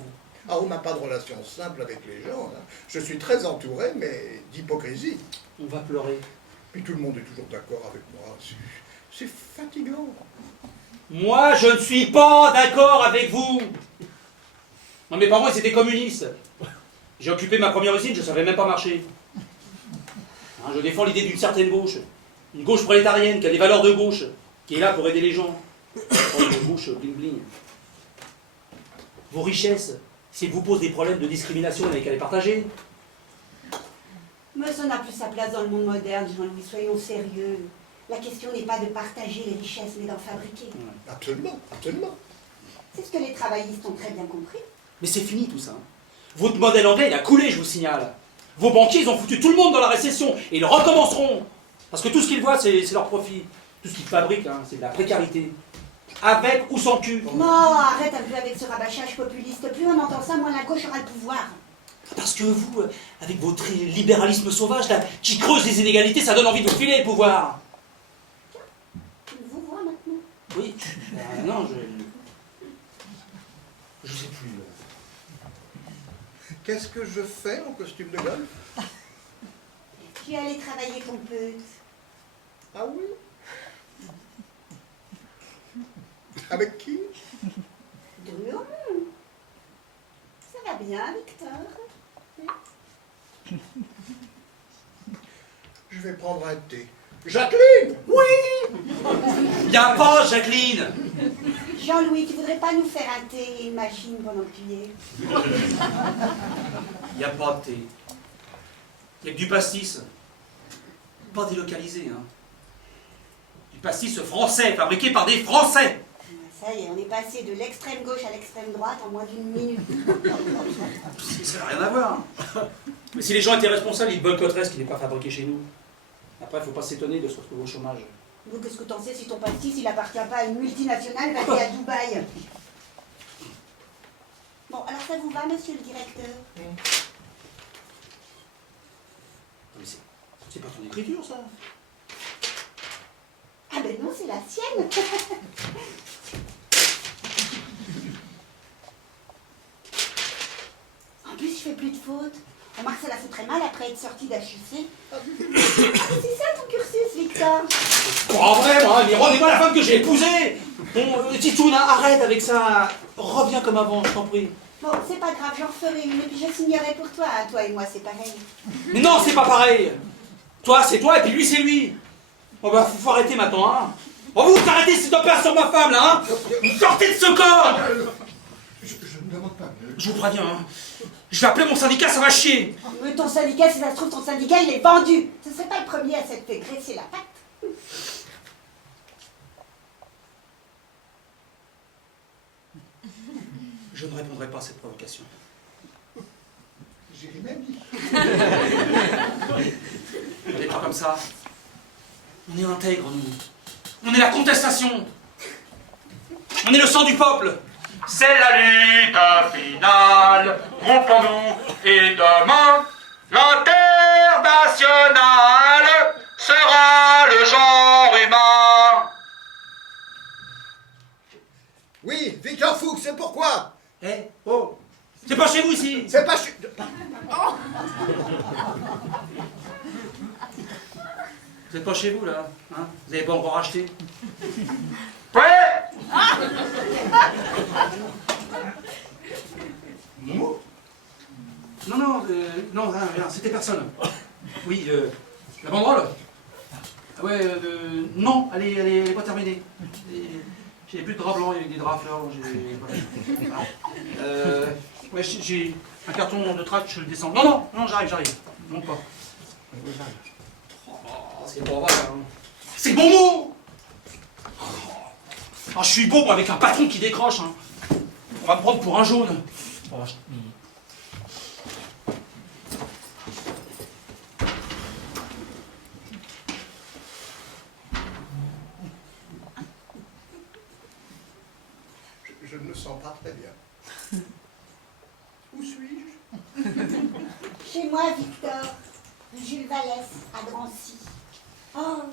Ah, on n'a pas de relation simple avec les gens. Hein. Je suis très entouré, mais d'hypocrisie. On va pleurer. Puis tout le monde est toujours d'accord avec moi. C'est fatigant. Moi, je ne suis pas d'accord avec vous. Non, mes parents, ils étaient communistes. J'ai occupé ma première usine, je ne savais même pas marcher. Hein, je défends l'idée d'une certaine gauche. Une gauche prolétarienne, qui a des valeurs de gauche, qui est là pour aider les gens. Pas une gauche bling-bling. Vos richesses, s'ils vous posent des problèmes de discrimination, vous n'avez qu'à les partager. Mais ça n'a plus sa place dans le monde moderne, Jean-Louis, soyons sérieux. La question n'est pas de partager les richesses, mais d'en fabriquer. Absolument, absolument. C'est ce que les travaillistes ont très bien compris. Mais c'est fini tout ça. Votre modèle anglais, il a coulé, je vous signale. Vos banquiers, ils ont foutu tout le monde dans la récession. Et ils recommenceront. Parce que tout ce qu'ils voient, c'est leur profit. Tout ce qu'ils fabriquent, hein, c'est de la précarité. Avec ou sans cul. Non, arrête un peu avec ce rabâchage populiste. Plus on entend ça, moins la gauche aura le pouvoir. Parce que vous, avec votre libéralisme sauvage, là, qui creuse les inégalités, ça donne envie de vous filer le pouvoir. Tu vous vois maintenant. Oui. Non, je sais plus. Qu'est-ce que je fais en costume de golf? Tu es allé travailler ton peut. Ah oui? Avec qui? Druon. Ça va bien, Victor. Je vais prendre un thé. Jacqueline! Oui. Y a pas, Jacqueline. Jean-Louis, tu voudrais pas nous faire un thé et une machine pendant que tu y es? Y a pas de thé. Y a que du pastis. Pas délocalisé, hein. Du pastis français, fabriqué par des Français. Ça y est, on est passé de l'extrême gauche à l'extrême droite en moins d'une minute. Ça n'a rien à voir. Mais si les gens étaient responsables, ils boycotteraient ce qui n'est pas fabriqué chez nous. Après, il ne faut pas s'étonner de se retrouver au chômage. Vous, qu'est-ce que t'en sais si ton pastis, il appartient pas à une multinationale basée à Dubaï? Bon, alors ça vous va, monsieur le directeur? Mais c'est pas ton écriture, ça. Ah ben non, c'est la sienne. En plus, je fais plus de fautes. Remarque, ça la foutrait mal après être sortie d'HEC. Ah, mais c'est ça ton cursus, Victor. Pas vrai, moi, mais rendez-moi la femme que j'ai épousée. Bon, Titouna, arrête avec ça. Reviens comme avant, je t'en prie. Bon, c'est pas grave, j'en ferai une et puis je signerai pour toi. Toi et moi, c'est pareil. Mais non, c'est pas pareil. Toi, c'est toi, et puis lui, c'est lui. Bon, bah, faut arrêter maintenant, hein. Oh, vous arrêtez, c'est de peur sur ma femme, là, hein. Vous sortez de ce corps. Je ne demande pas mieux. Je vous préviens, hein. Je vais appeler mon syndicat, ça va chier. Mais ton syndicat, si ça se trouve, ton syndicat, il est vendu. Ce serait pas le premier à s'être fait graisser la patte. Je ne répondrai pas à cette provocation. J'ai rien dit. On n'est pas comme ça. On est intègre, nous. On est la contestation. On est le sang du peuple. C'est la lutte finale, groupons-nous et demain, l'international sera le genre humain. Oui, Victor Fuchs, c'est pourquoi? Eh, oh, c'est pas chez vous ici. C'est pas... chez- Vous êtes pas chez vous là, hein. Vous n'avez pas encore acheté. Prêt? Non, non, rien, c'était personne. Oui, la banderole. Ah ouais, non, elle est pas terminée. J'ai plus de draps blancs avec des draps fleurs. Ouais, j'ai un carton de tract, je le descends. Non, j'arrive. Non, pas. Oh, c'est pas vrai, hein. C'est le bon mot. Ah, je suis beau, moi, avec un patron qui décroche, hein. On va me prendre pour un jaune. Oh, Je ne me sens pas très bien. Où suis-je? Chez moi, Victor, Jules Vallès, à Drancy. Oh,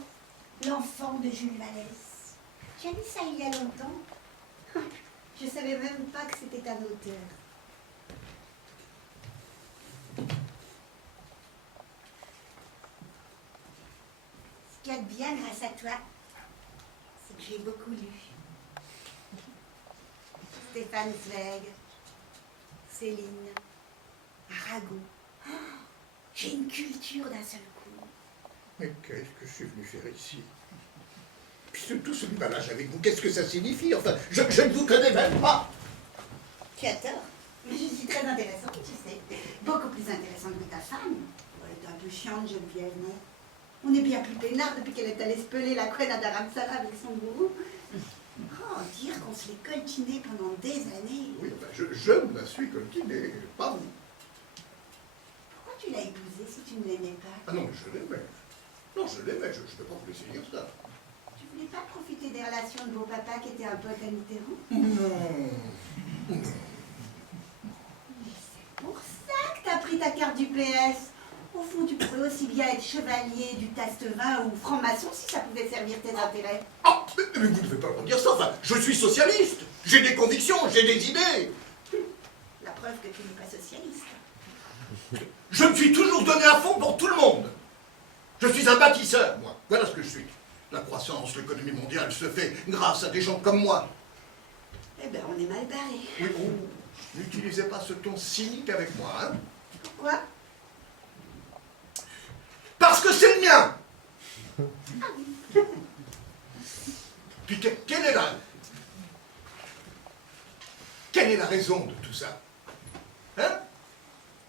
l'enfant de Jules Vallès. J'ai vu ça il y a longtemps. Je savais même pas que c'était un auteur. Ce qu'il y a de bien grâce à toi, c'est que j'ai beaucoup lu. Stéphane Zweig, Céline, Arago. Oh, j'ai une culture d'un seul coup. Mais qu'est-ce que je suis venu faire ici? Puis tout ce déballage avec vous, qu'est-ce que ça signifie? Enfin, je ne vous connais même pas. Tu as tort. Mais je suis très intéressante, tu sais. Beaucoup plus intéressante que ta femme. Elle est un peu chiante, Geneviève, non? On est bien plus peinard depuis qu'elle est allée se peler la couenne à Dharamsala avec son gourou. Oh, dire qu'on se l'est coltiné pendant des années. Oui, ben, je me la suis coltinée, pas vous. Pourquoi tu l'as épousé si tu ne l'aimais pas? Ah non, mais je l'aimais. Non, je l'aimais, je ne vais pas vous laisser dire ça. Tu voulais pas profiter des relations de vos papas qui étaient un pote à Mitterrand? Non. Mais c'est pour ça que t'as pris ta carte du PS. Au fond, tu pourrais aussi bien être chevalier du Taste-Vin ou franc-maçon si ça pouvait servir tes intérêts. Ah, mais vous ne devez pas leur dire ça. Enfin, je suis socialiste. J'ai des convictions, j'ai des idées. La preuve que tu n'es pas socialiste. Je me suis toujours donné à fond pour tout le monde. Je suis un bâtisseur, moi. Voilà ce que je suis. La croissance, l'économie mondiale se fait grâce à des gens comme moi. Eh ben, on est mal barré. Oui, oh, n'utilisez pas ce ton cynique avec moi, hein. Pourquoi? Parce que c'est le mien. Puis quelle est la raison de tout ça? Hein?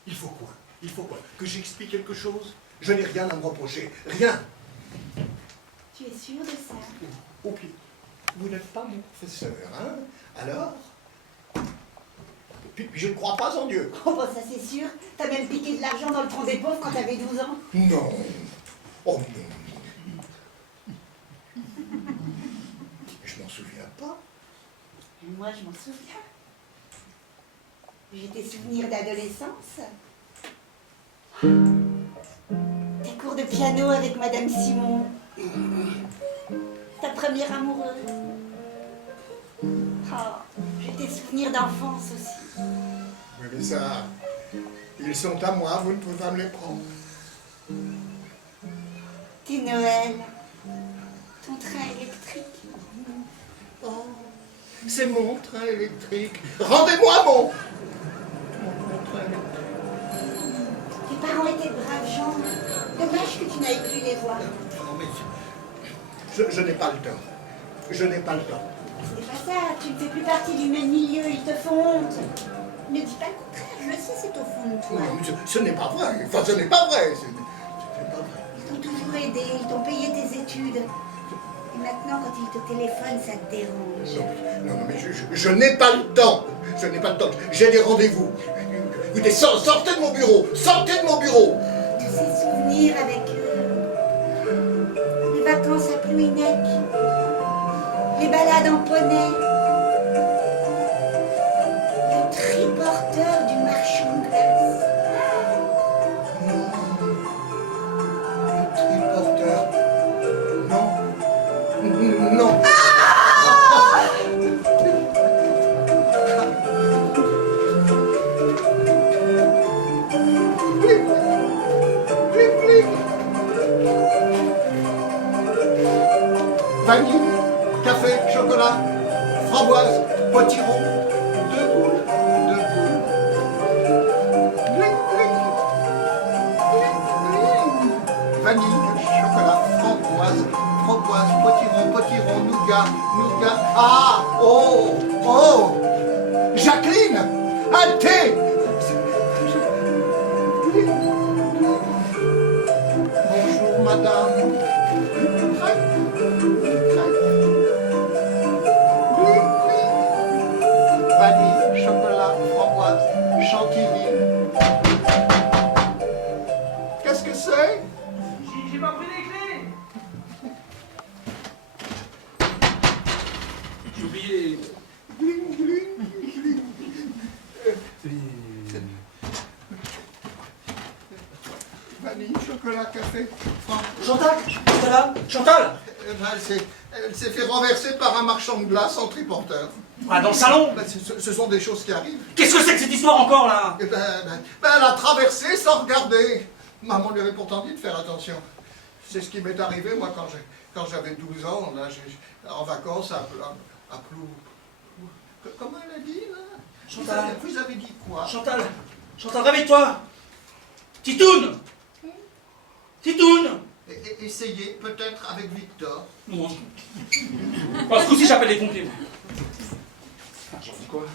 Il faut quoi? Il faut quoi? Que j'explique quelque chose? Je n'ai rien à me reprocher. Rien. Tu es sûr de ça? Au pire, vous n'êtes pas mon professeur, hein? Alors? Puis je ne crois pas en Dieu. Oh, bah ça c'est sûr. T'as même piqué de l'argent dans le fond des pauvres quand t'avais 12 ans. Non. Oh non. Je m'en souviens pas. Moi, je m'en souviens. J'ai tes souvenirs d'adolescence. Tes cours de piano avec Madame Simon. Ta première amoureuse. Oh, j'ai tes souvenirs d'enfance aussi. Oui, mais ça, ils sont à moi, vous ne pouvez pas me les prendre. Tes Noël. Ton train électrique. Oh, c'est mon train électrique. Rendez-moi mon train électrique. Tes parents étaient de braves gens. Dommage que tu n'ailles plus les voir. Non, mais je n'ai pas le temps. Je n'ai pas le temps. C'est pas ça, tu ne fais plus partie du même milieu, ils te font honte. Ne dis pas le contraire, je le sais, c'est au fond de toi. Non, mais ce n'est pas vrai. Enfin, ce n'est pas vrai. Ce n'est pas vrai. Ils t'ont toujours aidé, ils t'ont payé tes études. Et maintenant, quand ils te téléphonent, ça te dérange. Non, mais je n'ai pas le temps. Je n'ai pas le temps. J'ai des rendez-vous. Écoutez, sortez de mon bureau. Sortez de mon bureau. Tous ces souvenirs avec eux. Les vacances à Plouinec. Les balades en poney. Le triporteur du marchand de glace. Non. Le triporteur. Non. Non. Vanille, café, chocolat, framboise, potiron, 2 boules, 2 boules. Bling, bling. Bling, bling. Vanille, chocolat, framboise, potiron, nougat. Ah, oh, Jacqueline, un thé. Bonjour, madame. Vanille, chocolat, framboise, chantilly. Qu'est-ce que c'est? J'ai pas pris les clés. J'ai oublié. Gling, gling, gling. Vanille, chocolat, café, framboise. Chantal, Chantal. Elle s'est fait renverser par un marchand de glace en triporteur. Ah, dans le salon. Ben, ce sont des choses qui arrivent. Qu'est-ce que c'est que cette histoire encore là? Eh elle a traversé sans regarder. Maman lui avait pourtant dit de faire attention. C'est ce qui m'est arrivé, moi, quand j'avais 12 ans, là, en vacances à Plou. Comment elle a dit, là? Chantal. Vous avez dit quoi? Chantal, réveille-toi. Titoune. Essayez, peut-être avec Victor. Non. Bon, ce coup-ci, j'appelle les pompiers. moi. Ah, j'en fais quoi?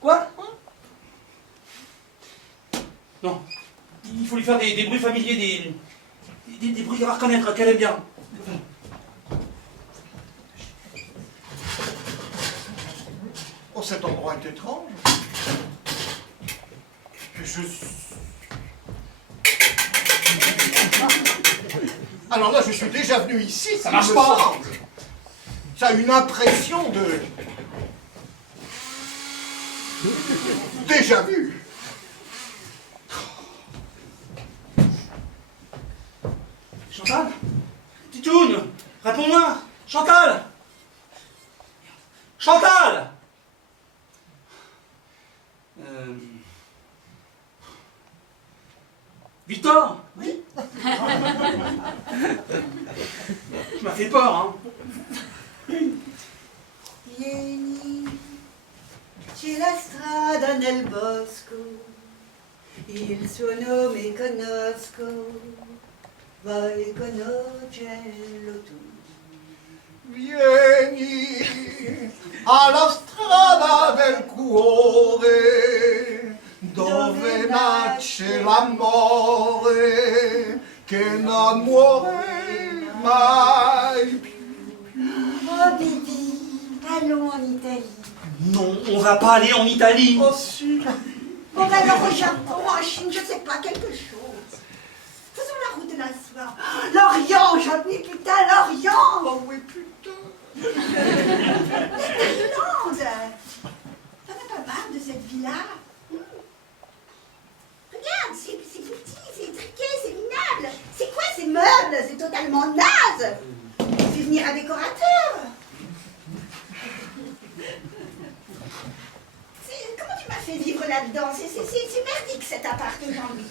Quoi? Non. Il faut lui faire des bruits familiers, des bruits à reconnaître, qu'elle aime bien. Oh, cet endroit est étrange. Alors là, je suis déjà venu ici, ça marche me pas. semble. Ça a une impression de... déjà vu. Chantal? Titoune, réponds-moi. Chantal? Chantal? Victor? Oui. Tu m'as fait peur, hein. Vieni, c'è la strada nel bosco, il suo nome conosco, vai conoscerlo tu. Vieni alla strada del cuore, dove nasce l'amore, che non muore mai più. Oh Bibi, allons en Italie. Non, on va pas aller en Italie. Oh si, On va alors au Japon, en Chine, je sais pas, quelque chose. Faisons la route de la soie. L'Orient, Jean-Louis, putain, l'Orient. oh oui putain. La Thaïlande. T'en as pas marre de cette villa? Regarde, c'est petit, c'est étriqué, c'est minable. C'est quoi ces meubles? C'est totalement naze. Fais venir un décorateur. Comment tu m'as fait vivre là-dedans? C'est merdique cet appart, Jean-Louis.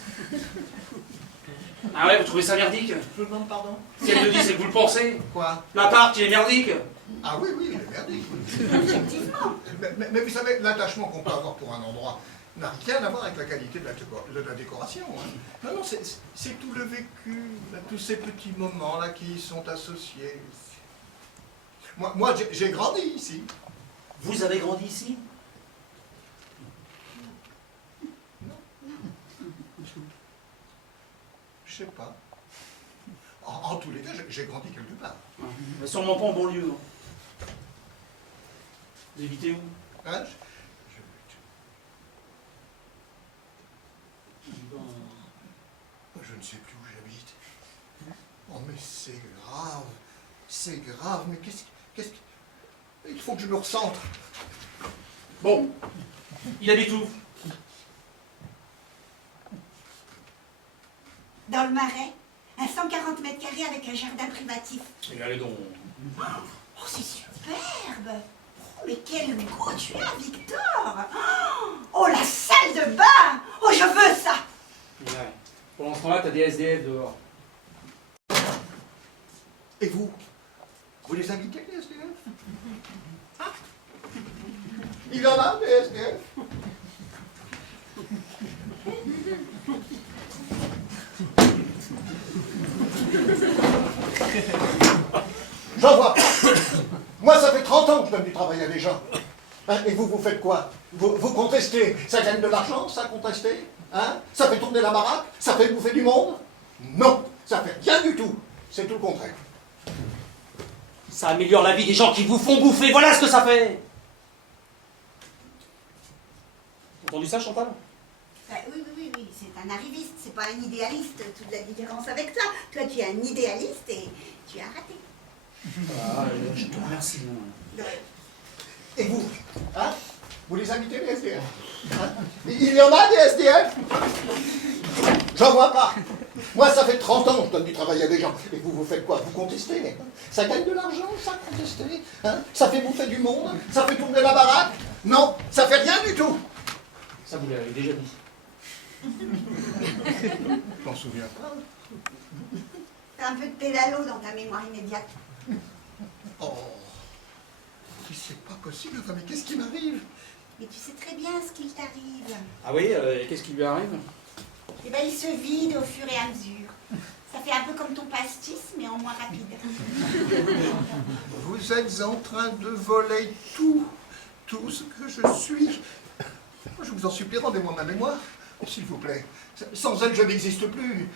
Ah ouais, vous trouvez ça merdique? Je demande pardon. Si elle le dit, c'est que vous le pensez. Quoi? L'appart, il est merdique. Ah oui, oui, il est merdique. Oui. Effectivement. Mais vous savez, l'attachement qu'on peut avoir pour un endroit n'a rien à voir avec la qualité de la décoration. Hein. Non, non, c'est tout le vécu, là, tous ces petits moments-là qui y sont associés. Moi j'ai grandi ici. Vous avez grandi ici? Je sais pas. En tous les cas, j'ai grandi quelque part. Mais sûrement pas en banlieue. Vous habitez où? Hein, je ne sais plus où j'habite. Oh mais c'est grave, mais qu'est-ce que... Il faut que je me recentre. Bon, il habite où? Dans le Marais, un 140 mètres carrés avec un jardin privatif. Et allez donc. Oh, c'est superbe. Oh, mais quel goût tu as, Victor. Oh, la salle de bain. Oh, je veux ça. Ouais. Pendant ce temps-là, t'as des SDF dehors. Et vous les invitez, les SDF? Ah. Il y en a, des SDF? J'en vois pas. Moi, ça fait 30 ans que je donne du travail à des gens. Hein, et vous faites quoi? Vous contestez. Ça gagne de l'argent, ça, contester? Hein? Ça fait tourner la baraque? Ça fait bouffer du monde? Non, ça fait rien du tout. C'est tout le contraire. Ça améliore la vie des gens qui vous font bouffer, voilà ce que ça fait. T'as entendu ça, Chantal? Oui, c'est un arriviste, c'est pas un idéaliste. Toute la différence avec toi. Toi, tu es un idéaliste et tu as raté. Ah, je te remercie. Et vous? Hein? Vous les invitez, les SDF? Hein? Il y en a des SDF? J'en vois pas. Moi, ça fait 30 ans que je donne du travail à des gens. Et vous faites quoi? Vous contestez? Ça gagne de l'argent, ça, contester? Hein? Ça fait bouffer du monde? Ça fait tourner la baraque? Non, ça fait rien du tout. Ça, vous l'avez déjà dit. Je m'en souviens pas. T'as un peu de pédalo dans ta mémoire immédiate. Oh, mais c'est pas possible, enfin, mais qu'est-ce qui m'arrive? Mais tu sais très bien ce qu'il t'arrive. Ah oui, qu'est-ce qui lui arrive? Eh ben, il se vide au fur et à mesure. Ça fait un peu comme ton pastis, mais en moins rapide. Vous êtes en train de voler tout ce que je suis. Je vous en supplie, rendez-moi ma mémoire, s'il vous plaît. Sans elle, je n'existe plus.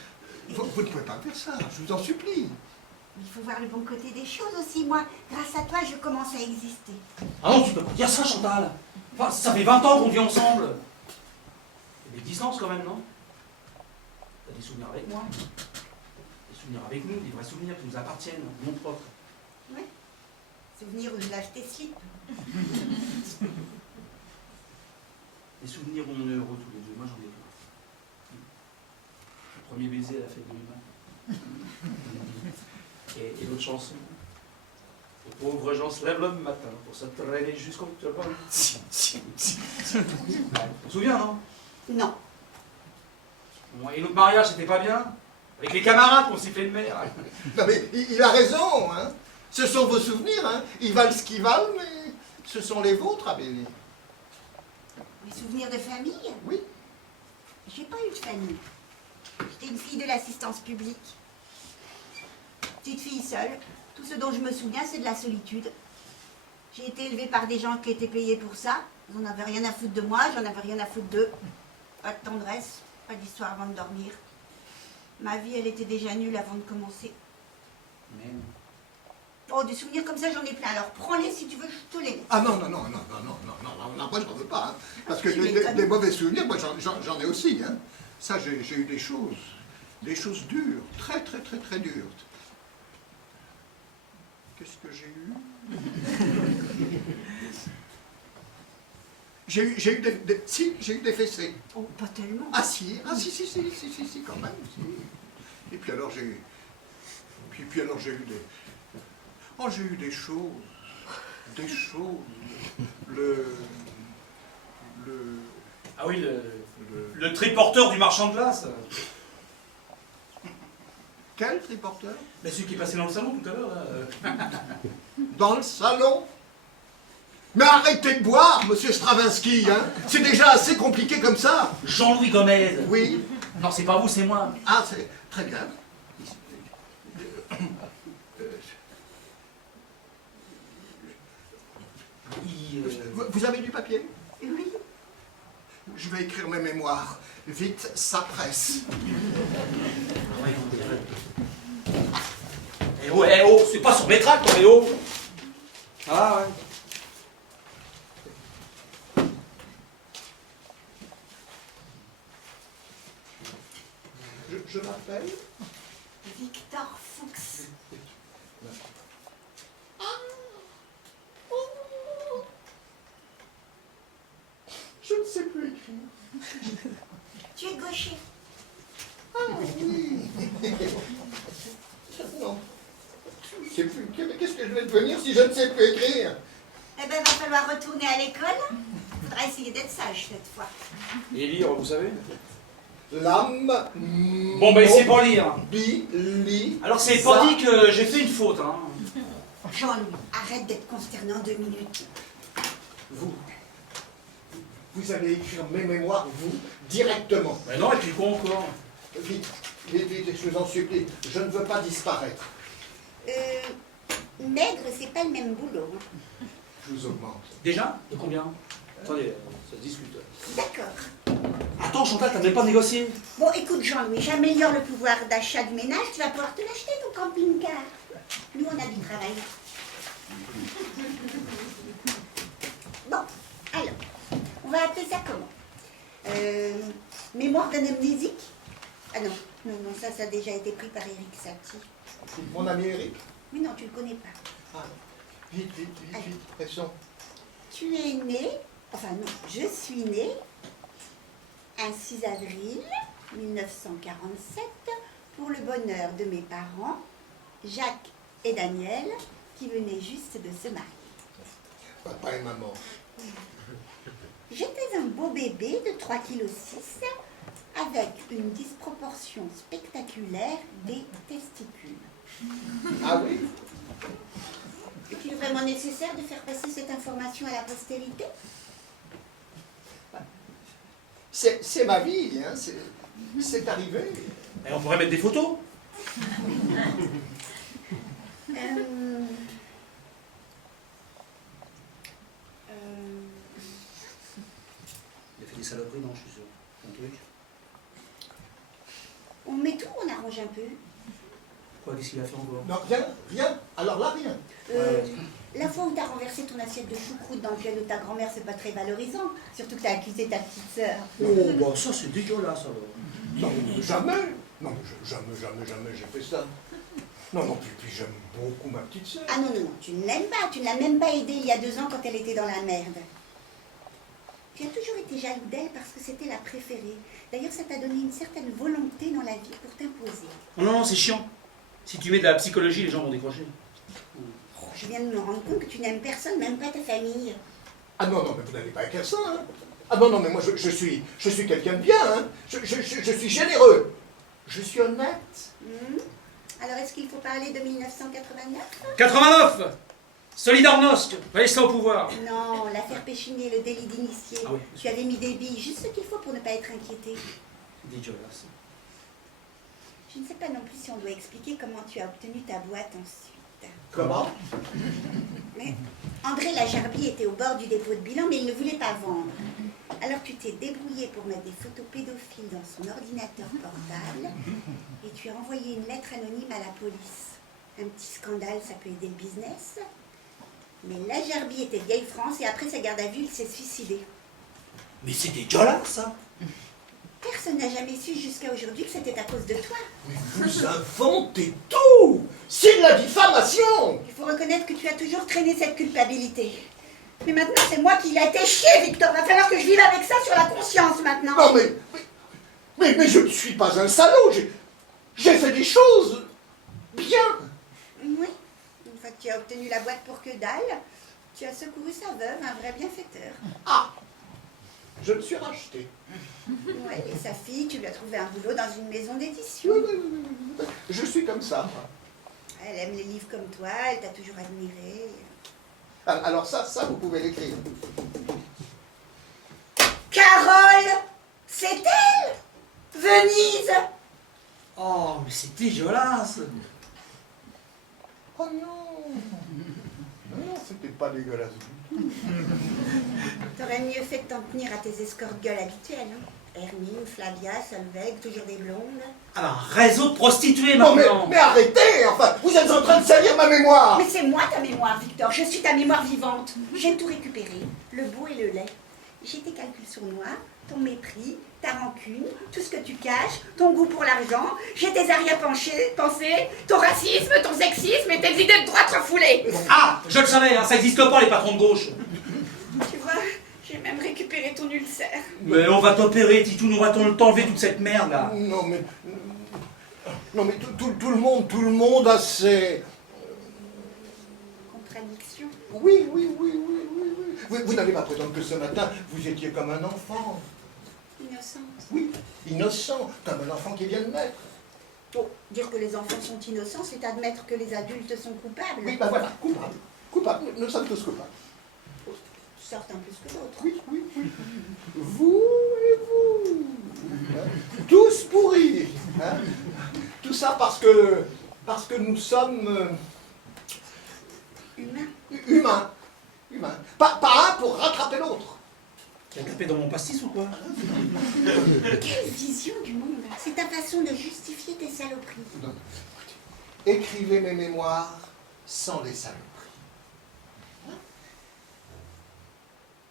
Vous ne pouvez pas faire ça, je vous en supplie. Il faut voir le bon côté des choses aussi. Moi, grâce à toi, je commence à exister. Ah non, tu peux pas dire ça, Chantal. Enfin, ça fait 20 ans qu'on vit ensemble. Il y a des distances quand même, non? T'as des souvenirs avec moi? Des souvenirs avec nous, des vrais souvenirs qui nous appartiennent, non propres. Ouais. Souvenir où je lâche tes slips. Des souvenirs où on est heureux tous les deux. Moi, j'en ai plein. Le premier baiser à la fête de l'humain. Et l'autre chanson. Les pauvres gens se lèvent le matin pour se traîner jusqu'au turban. Tu te souviens, non? Non. Bon, et notre mariage, c'était pas bien? Avec les camarades qu'on sifflait de mer. Non mais il a raison, hein. Ce sont vos souvenirs, hein. Ils valent ce qu'ils valent, mais ce sont les vôtres, Abélie. Les souvenirs de famille? Oui. J'ai pas eu de famille. J'étais une fille de l'assistance publique. Petite fille seule. Tout ce dont je me souviens, c'est de la solitude. J'ai été élevée par des gens qui étaient payés pour ça. Ils n'en avaient rien à foutre de moi, j'en avais rien à foutre d'eux. Pas de tendresse, pas d'histoire avant de dormir. Ma vie, elle était déjà nulle avant de commencer. Même. Oh, des souvenirs comme ça, j'en ai plein. Alors prends-les si tu veux, je te les mets. Ah non, moi j'en veux pas, hein. Parce que des mauvais souvenirs, moi j'en ai aussi, hein. Ça, j'ai eu des choses dures, très dures. Qu'est-ce que j'ai eu? J'ai eu des fessées. Oh, pas tellement. Ah si, quand même, si. Et puis alors j'ai eu des choses. Ah oui, le triporteur du marchand de glace. Quel triporteur? Mais celui qui est passé dans le salon tout à l'heure, là. Dans le salon? Mais arrêtez de boire, monsieur Stravinsky, hein. C'est déjà assez compliqué comme ça. Jean-Louis Gomez. Oui. Non, c'est pas vous, c'est moi. Ah, c'est très bien. Vous avez du papier? Oui. Je vais écrire mes mémoires. Vite, ça presse. Eh oh, c'est pas sur mes tracts, eh oh. Ah ouais. Je m'appelle? Victor Fuchs. Je ne sais plus écrire. Tu es gaucher. Ah oui. Non. Je ne sais plus. Qu'est-ce que je vais devenir si je ne sais plus écrire? Eh ben, va falloir retourner à l'école. Faudra essayer d'être sage cette fois. Et lire, vous savez? L'âme. Bon, ben, c'est pas lire. Li. Alors, c'est pas dit que j'ai fait une faute, hein. Jean-Louis, arrête d'être consterné en 2 minutes. Vous allez écrire mes mémoires, vous, directement. Mais non, et puis quoi encore? Vite, je vous en supplie. Je ne veux pas disparaître. Maigre, c'est pas le même boulot. Hein. Je vous augmente. Déjà? De combien? Attendez, ça se discute. D'accord. Attends, Chantal, t'as même pas négocié? Bon, écoute Jean-Louis, j'améliore le pouvoir d'achat du ménage, tu vas pouvoir te l'acheter ton camping-car. Nous, on a du travail. Bon, alors, on va appeler ça comment? Mémoire d'un amnésique? Ah non, ça a déjà été pris par Eric Satie. Mon ami Eric? Mais non, tu le connais pas. Ah, vite, pressons. Tu es né, enfin non, je suis née un 6 avril 1947 pour le bonheur de mes parents, Jacques et Daniel, qui venaient juste de se marier. Papa et maman. J'étais un beau bébé de 3,6 kg avec une disproportion spectaculaire des testicules. Ah oui? Est-il vraiment nécessaire de faire passer cette information à la postérité? C'est ma vie, hein. C'est arrivé. Et on pourrait mettre des photos? Il a fait des saloperies, non, je suis sûr. Un truc. On met tout, on arrange un peu. Quoi, qu'est-ce qu'il a fait encore? Non, rien. Alors là, rien. La fois où t'as renversé ton assiette de choucroute dans le piano de ta grand-mère, c'est pas très valorisant. Surtout que t'as accusé ta petite sœur. Oh, bah ça c'est dégueulasse alors. Non, jamais. Non, jamais j'ai fait ça. Non, puis j'aime beaucoup ma petite sœur. Ah non, tu ne l'aimes pas. Tu ne l'as même pas aidée il y a 2 ans quand elle était dans la merde. Tu as toujours été jaloux d'elle parce que c'était la préférée. D'ailleurs, ça t'a donné une certaine volonté dans la vie pour t'imposer. Non, c'est chiant. Si tu mets de la psychologie, les gens vont décrocher. Oh, je viens de me rendre compte que tu n'aimes personne, même pas ta famille. Ah non, mais vous n'allez pas écrire ça, hein. Ah non, mais moi je suis quelqu'un de bien, hein. Je suis généreux. Je suis honnête. Alors, est-ce qu'il faut parler de 1989 89 Solidarność, restez au pouvoir. Non, l'affaire Péchiné, le délit d'initié. Ah oui. Tu avais mis des billes, juste ce qu'il faut pour ne pas être inquiété. Dégueulasse. Je ne sais pas non plus si on doit expliquer comment tu as obtenu ta boîte ensuite. Comment? Mais André Lajarbi était au bord du dépôt de bilan, mais il ne voulait pas vendre. Alors tu t'es débrouillé pour mettre des photos pédophiles dans son ordinateur portable et tu as envoyé une lettre anonyme à la police. Un petit scandale, ça peut aider le business. Mais Lajarbi était vieille France et après sa garde à vue, il s'est suicidé. Mais c'est dégueulasse ça. Personne n'a jamais su jusqu'à aujourd'hui que c'était à cause de toi. Mais vous inventez tout. C'est de la diffamation. Il faut reconnaître que tu as toujours traîné cette culpabilité. Mais maintenant, c'est moi qui l'ai été chier, Victor. Va falloir que je vive avec ça sur la conscience maintenant. Non, mais je ne suis pas un salaud. J'ai fait des choses bien. Oui. Une fois que tu as obtenu la boîte pour que dalle, tu as secouru sa veuve, un vrai bienfaiteur. Ah, je me suis racheté. Oui, et sa fille, tu lui as trouvé un boulot dans une maison d'édition. Oui. Je suis comme ça. Elle aime les livres comme toi, elle t'a toujours admiré. Alors ça, vous pouvez l'écrire. Carole, c'est elle Venise. Oh, mais c'est dégueulasse. Oh non. Non, c'était pas dégueulasse du tout. T'aurais mieux fait de t'en tenir à tes escorte-gueules habituelles. Hein. Hermine, Flavia, Solveig, toujours des blondes. Alors, un réseau de prostituées Non, maintenant. mais arrêtez, enfin, vous êtes en train de salir ma mémoire. Mais c'est moi ta mémoire, Victor. Je suis ta mémoire vivante. J'ai tout récupéré, le beau et le laid. J'ai tes calculs sournois, ton mépris, ta rancune, tout ce que tu caches, ton goût pour l'argent. J'ai tes arrière-pensées, ton racisme, ton sexisme et tes idées de droite refoulées. Ah, je le savais, hein, ça n'existe pas les patrons de gauche. Tu vois, j'ai même récupéré ton ulcère. Mais on va t'opérer, Titou, nous va t'enlever toute cette merde là. Non, mais tout le monde a ses... Contradiction. Oui. Vous n'allez pas prétendre que ce matin, vous étiez comme un enfant. Innocente. Oui, innocent, comme un enfant qui vient de naître. Bon, dire que les enfants sont innocents, c'est admettre que les adultes sont coupables. Oui, ben voilà, coupable, nous sommes tous coupables. Certains plus que d'autres. Oui. Vous et vous. Hein, tous pourris. Hein. Tout ça parce que nous sommes humains. Pas un pour rattraper l'autre. Tu as tapé dans mon pastis ou quoi? Quelle vision du monde. C'est ta façon de justifier tes saloperies. Non, écrivez mes mémoires sans les saloperies.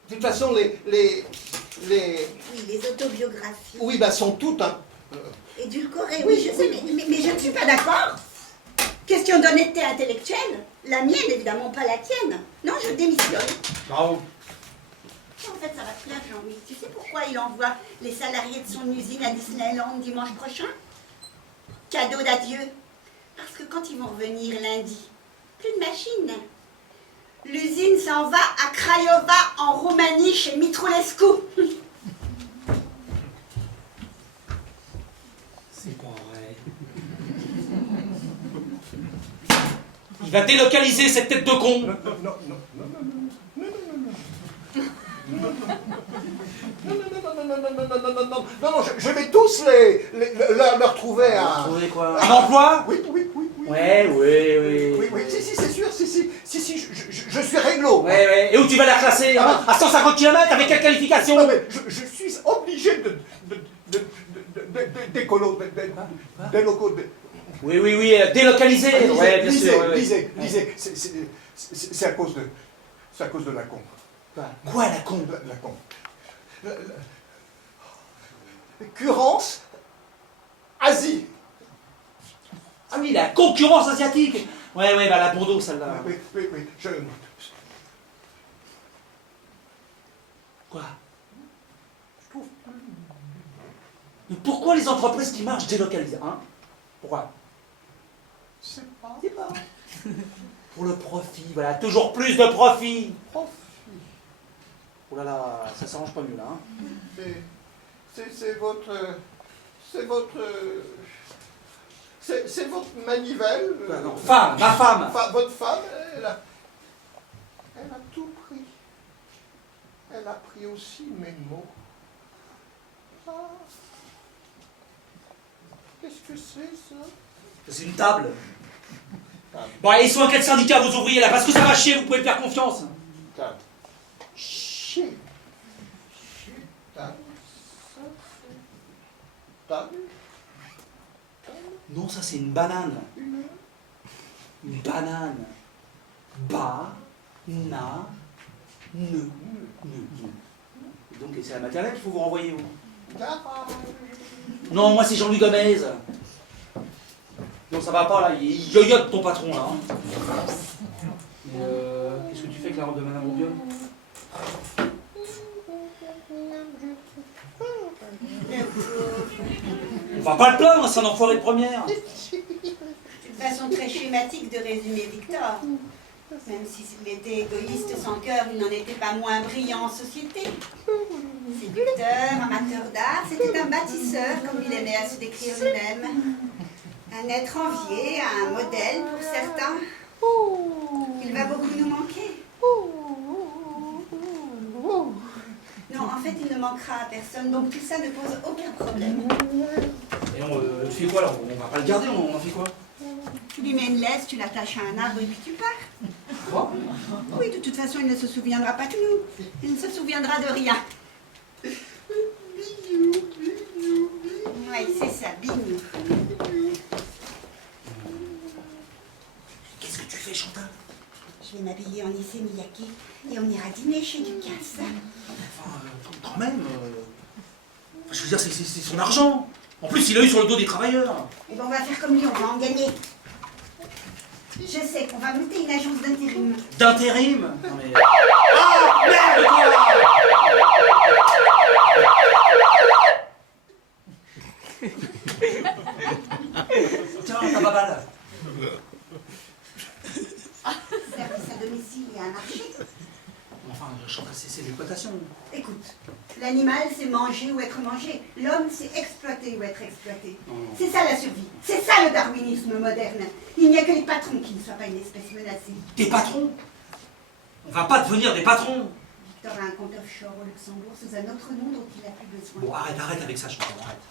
De toute façon, les Oui, les autobiographies. oui, sont toutes Édulcorées, oui, je sais, mais je ne suis pas d'accord. Question d'honnêteté intellectuelle. La mienne, évidemment, pas la tienne. Non, je démissionne. Bravo. En fait, ça va te plaire, Jean-Louis. Tu sais pourquoi il envoie les salariés de son usine à Disneyland dimanche prochain? Cadeau d'adieu. Parce que quand ils vont revenir lundi, plus de machines. L'usine s'en va à Craiova, en Roumanie, chez Mitrulescu. C'est pas vrai. Il va délocaliser cette tête de con. Non, je vais tous leur trouver un... Trouver quoi? Un emploi? Oui. Oui, Si, c'est sûr, si, je suis réglo. Ouais. Et où tu vas la classer? À 150 km avec quelle qualification? Non, mais je suis obligé Oui, oui, oui, délocalisé. Ouais, bien sûr. Ouais, ouais. Lisez. C'est à cause de... C'est à cause de la con. Quoi, la con? La con. Concurrence Asie. Ah oui, la concurrence asiatique. Ouais, ouais, bah la Bordeaux, celle-là. Oui, je... Quoi? Mais pourquoi les entreprises qui marchent délocalisées, hein? Pourquoi? C'est pas... C'est pas. Pour le profit, voilà, toujours plus de profit. Profit. Oh là là, ça s'arrange pas mieux là, hein? C'est votre... C'est votre... C'est votre manivelle. Non, femme, ma femme. Votre femme, elle a tout pris. Elle a pris aussi mes mots. Ah. Qu'est-ce que c'est, ça? C'est une table. Bon, et ils sont à quel syndicat, vos ouvriers, là? Parce que ça va chier, vous pouvez me faire confiance. Table. Chier. Table. Ça, c'est... Table. Non, ça c'est une banane. Une banane. Ne. Et donc, c'est la maternelle qu'il faut vous renvoyer, vous. Non, moi c'est Jean-Louis Gomez. Non, ça va pas là, il yoyote ton patron là. Hein. Mais qu'est-ce que tu fais avec la robe de Madame Roubion? On va pas le plaindre, c'est un enfoiré de première. C'est une façon très schématique de résumer Victor. Même s'il était égoïste sans cœur, il n'en était pas moins brillant en société. Séducteur, amateur d'art, c'était un bâtisseur, comme il aimait à se décrire lui-même. Un être envié, un modèle pour certains. Il va beaucoup nous manquer. Non, en fait, il ne manquera à personne, donc tout ça ne pose aucun problème. Et tu fais quoi là? On va pas le garder, on en fait quoi? Tu lui mets une laisse, tu l'attaches à un arbre et puis tu pars. Quoi? Oui, de toute façon, il ne se souviendra pas de nous. Il ne se souviendra de rien. Oui, c'est ça, bignou. Qu'est-ce que tu fais, Chantal? Je vais m'habiller en Issey Miyake et on ira dîner chez Ducasse. Enfin, quand même. Je veux dire, c'est son argent. En plus, il a eu sur le dos des travailleurs. Et ben, on va faire comme lui, on va en gagner. Je sais qu'on va monter une agence d'intérim. D'intérim? Non mais... Ah, merde, toi! Tiens, ta baballe. Service à domicile et un marché. Enfin, Chantal, c'est l'exploitation. Écoute, l'animal, c'est manger ou être mangé. L'homme, c'est exploiter ou être exploité. C'est ça la survie. C'est ça le darwinisme moderne. Il n'y a que les patrons qui ne soient pas une espèce menacée. Des patrons? On va pas devenir des patrons. Victor a un compte offshore au Luxembourg sous un autre nom dont il n'a plus besoin. Bon, arrête avec ça, Chantal, arrête.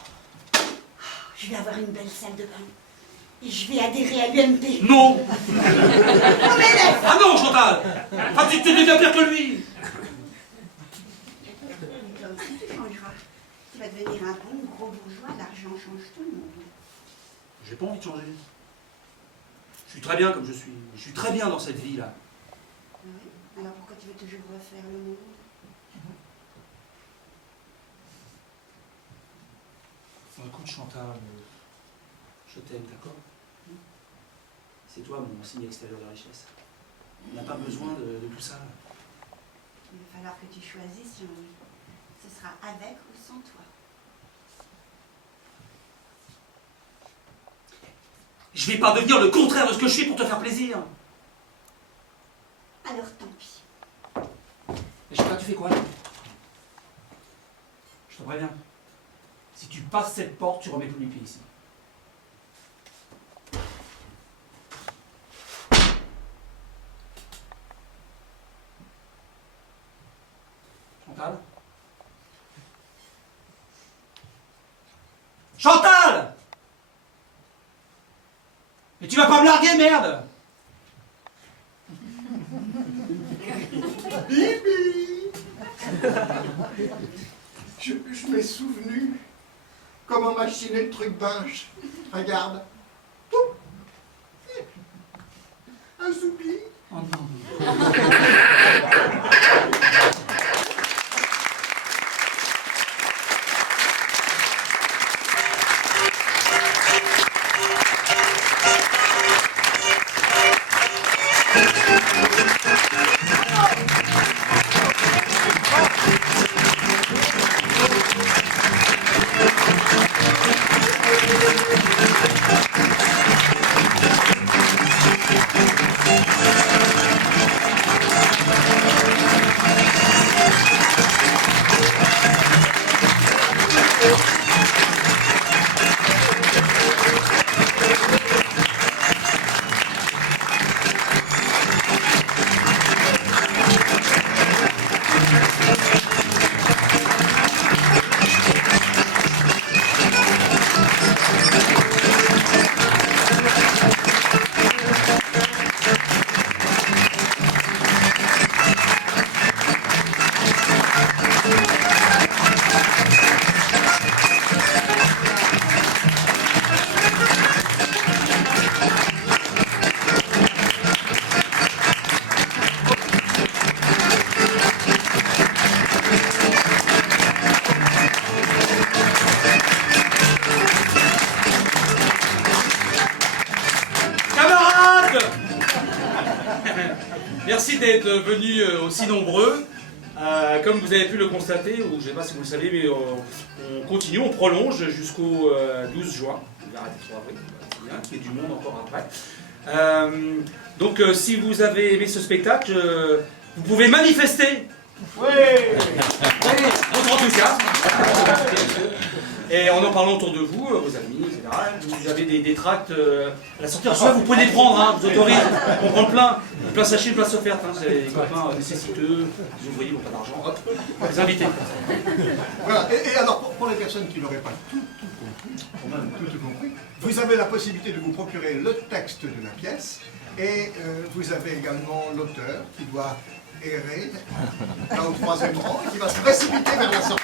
Je vais avoir une belle salle de bain. Et je vais adhérer à l'UMP. Non! Non mais laisse! Ah non, Chantal! Enfin, tu deviens pire que lui! Toi aussi, tu changeras. Tu vas devenir un bon gros bourgeois. L'argent change tout le monde. J'ai pas envie de changer. Je suis très bien comme je suis. Je suis très bien dans cette vie-là. Oui. Alors pourquoi tu veux toujours refaire le monde? Écoute, Chantal, je t'aime, d'accord? C'est toi mon signe extérieur de richesse. On n'a pas besoin de tout ça. Il va falloir que tu choisisses, Jean-Louis. Ce sera avec ou sans toi. Je vais pas devenir le contraire de ce que je suis pour te faire plaisir. Alors tant pis. Et Chantal, tu fais quoi? Je te préviens. Si tu passes cette porte, tu remets plus les pieds ici. Chantal? Chantal! Mais tu vas pas me larguer, merde! Bibi. Je m'ai souvenu comment machiner le truc binge. Regarde. Poup. Merci d'être venus aussi nombreux. Comme vous avez pu le constater, ou je ne sais pas si vous le savez, mais on continue, on prolonge jusqu'au 12 juin. On verra le 3 avril, qu'il y ait du monde encore après. Donc si vous avez aimé ce spectacle, vous pouvez manifester votre enthousiasme. Et en parlant autour de vous, vos amis, etc. Vous avez des tracts à la sortie. Alors, soit vous pouvez les prendre, hein, vous autorise, on prend plein sachet, place offerte. Hein, c'est les copains nécessiteux, les ouvriers n'ont pas d'argent, hop, les invités. Voilà, et alors pour les personnes qui n'auraient pas tout compris, vous avez la possibilité de vous procurer le texte de la pièce et vous avez également l'auteur qui doit errer là au 3e rang et qui va se précipiter vers la sortie.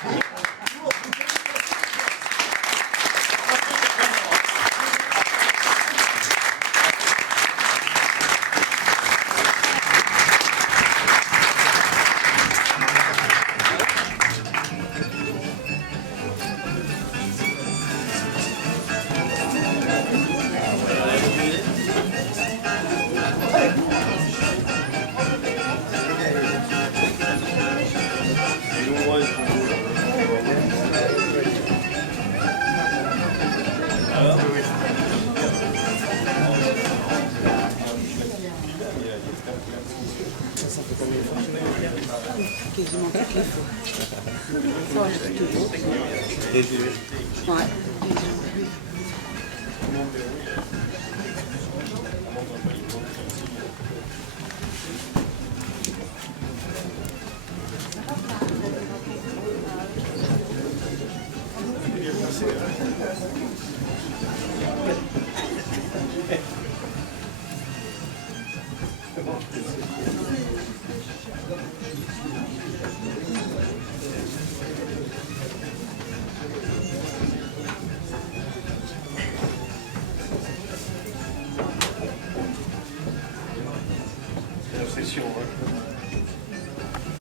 Quasiment toutes les fois. Ouais.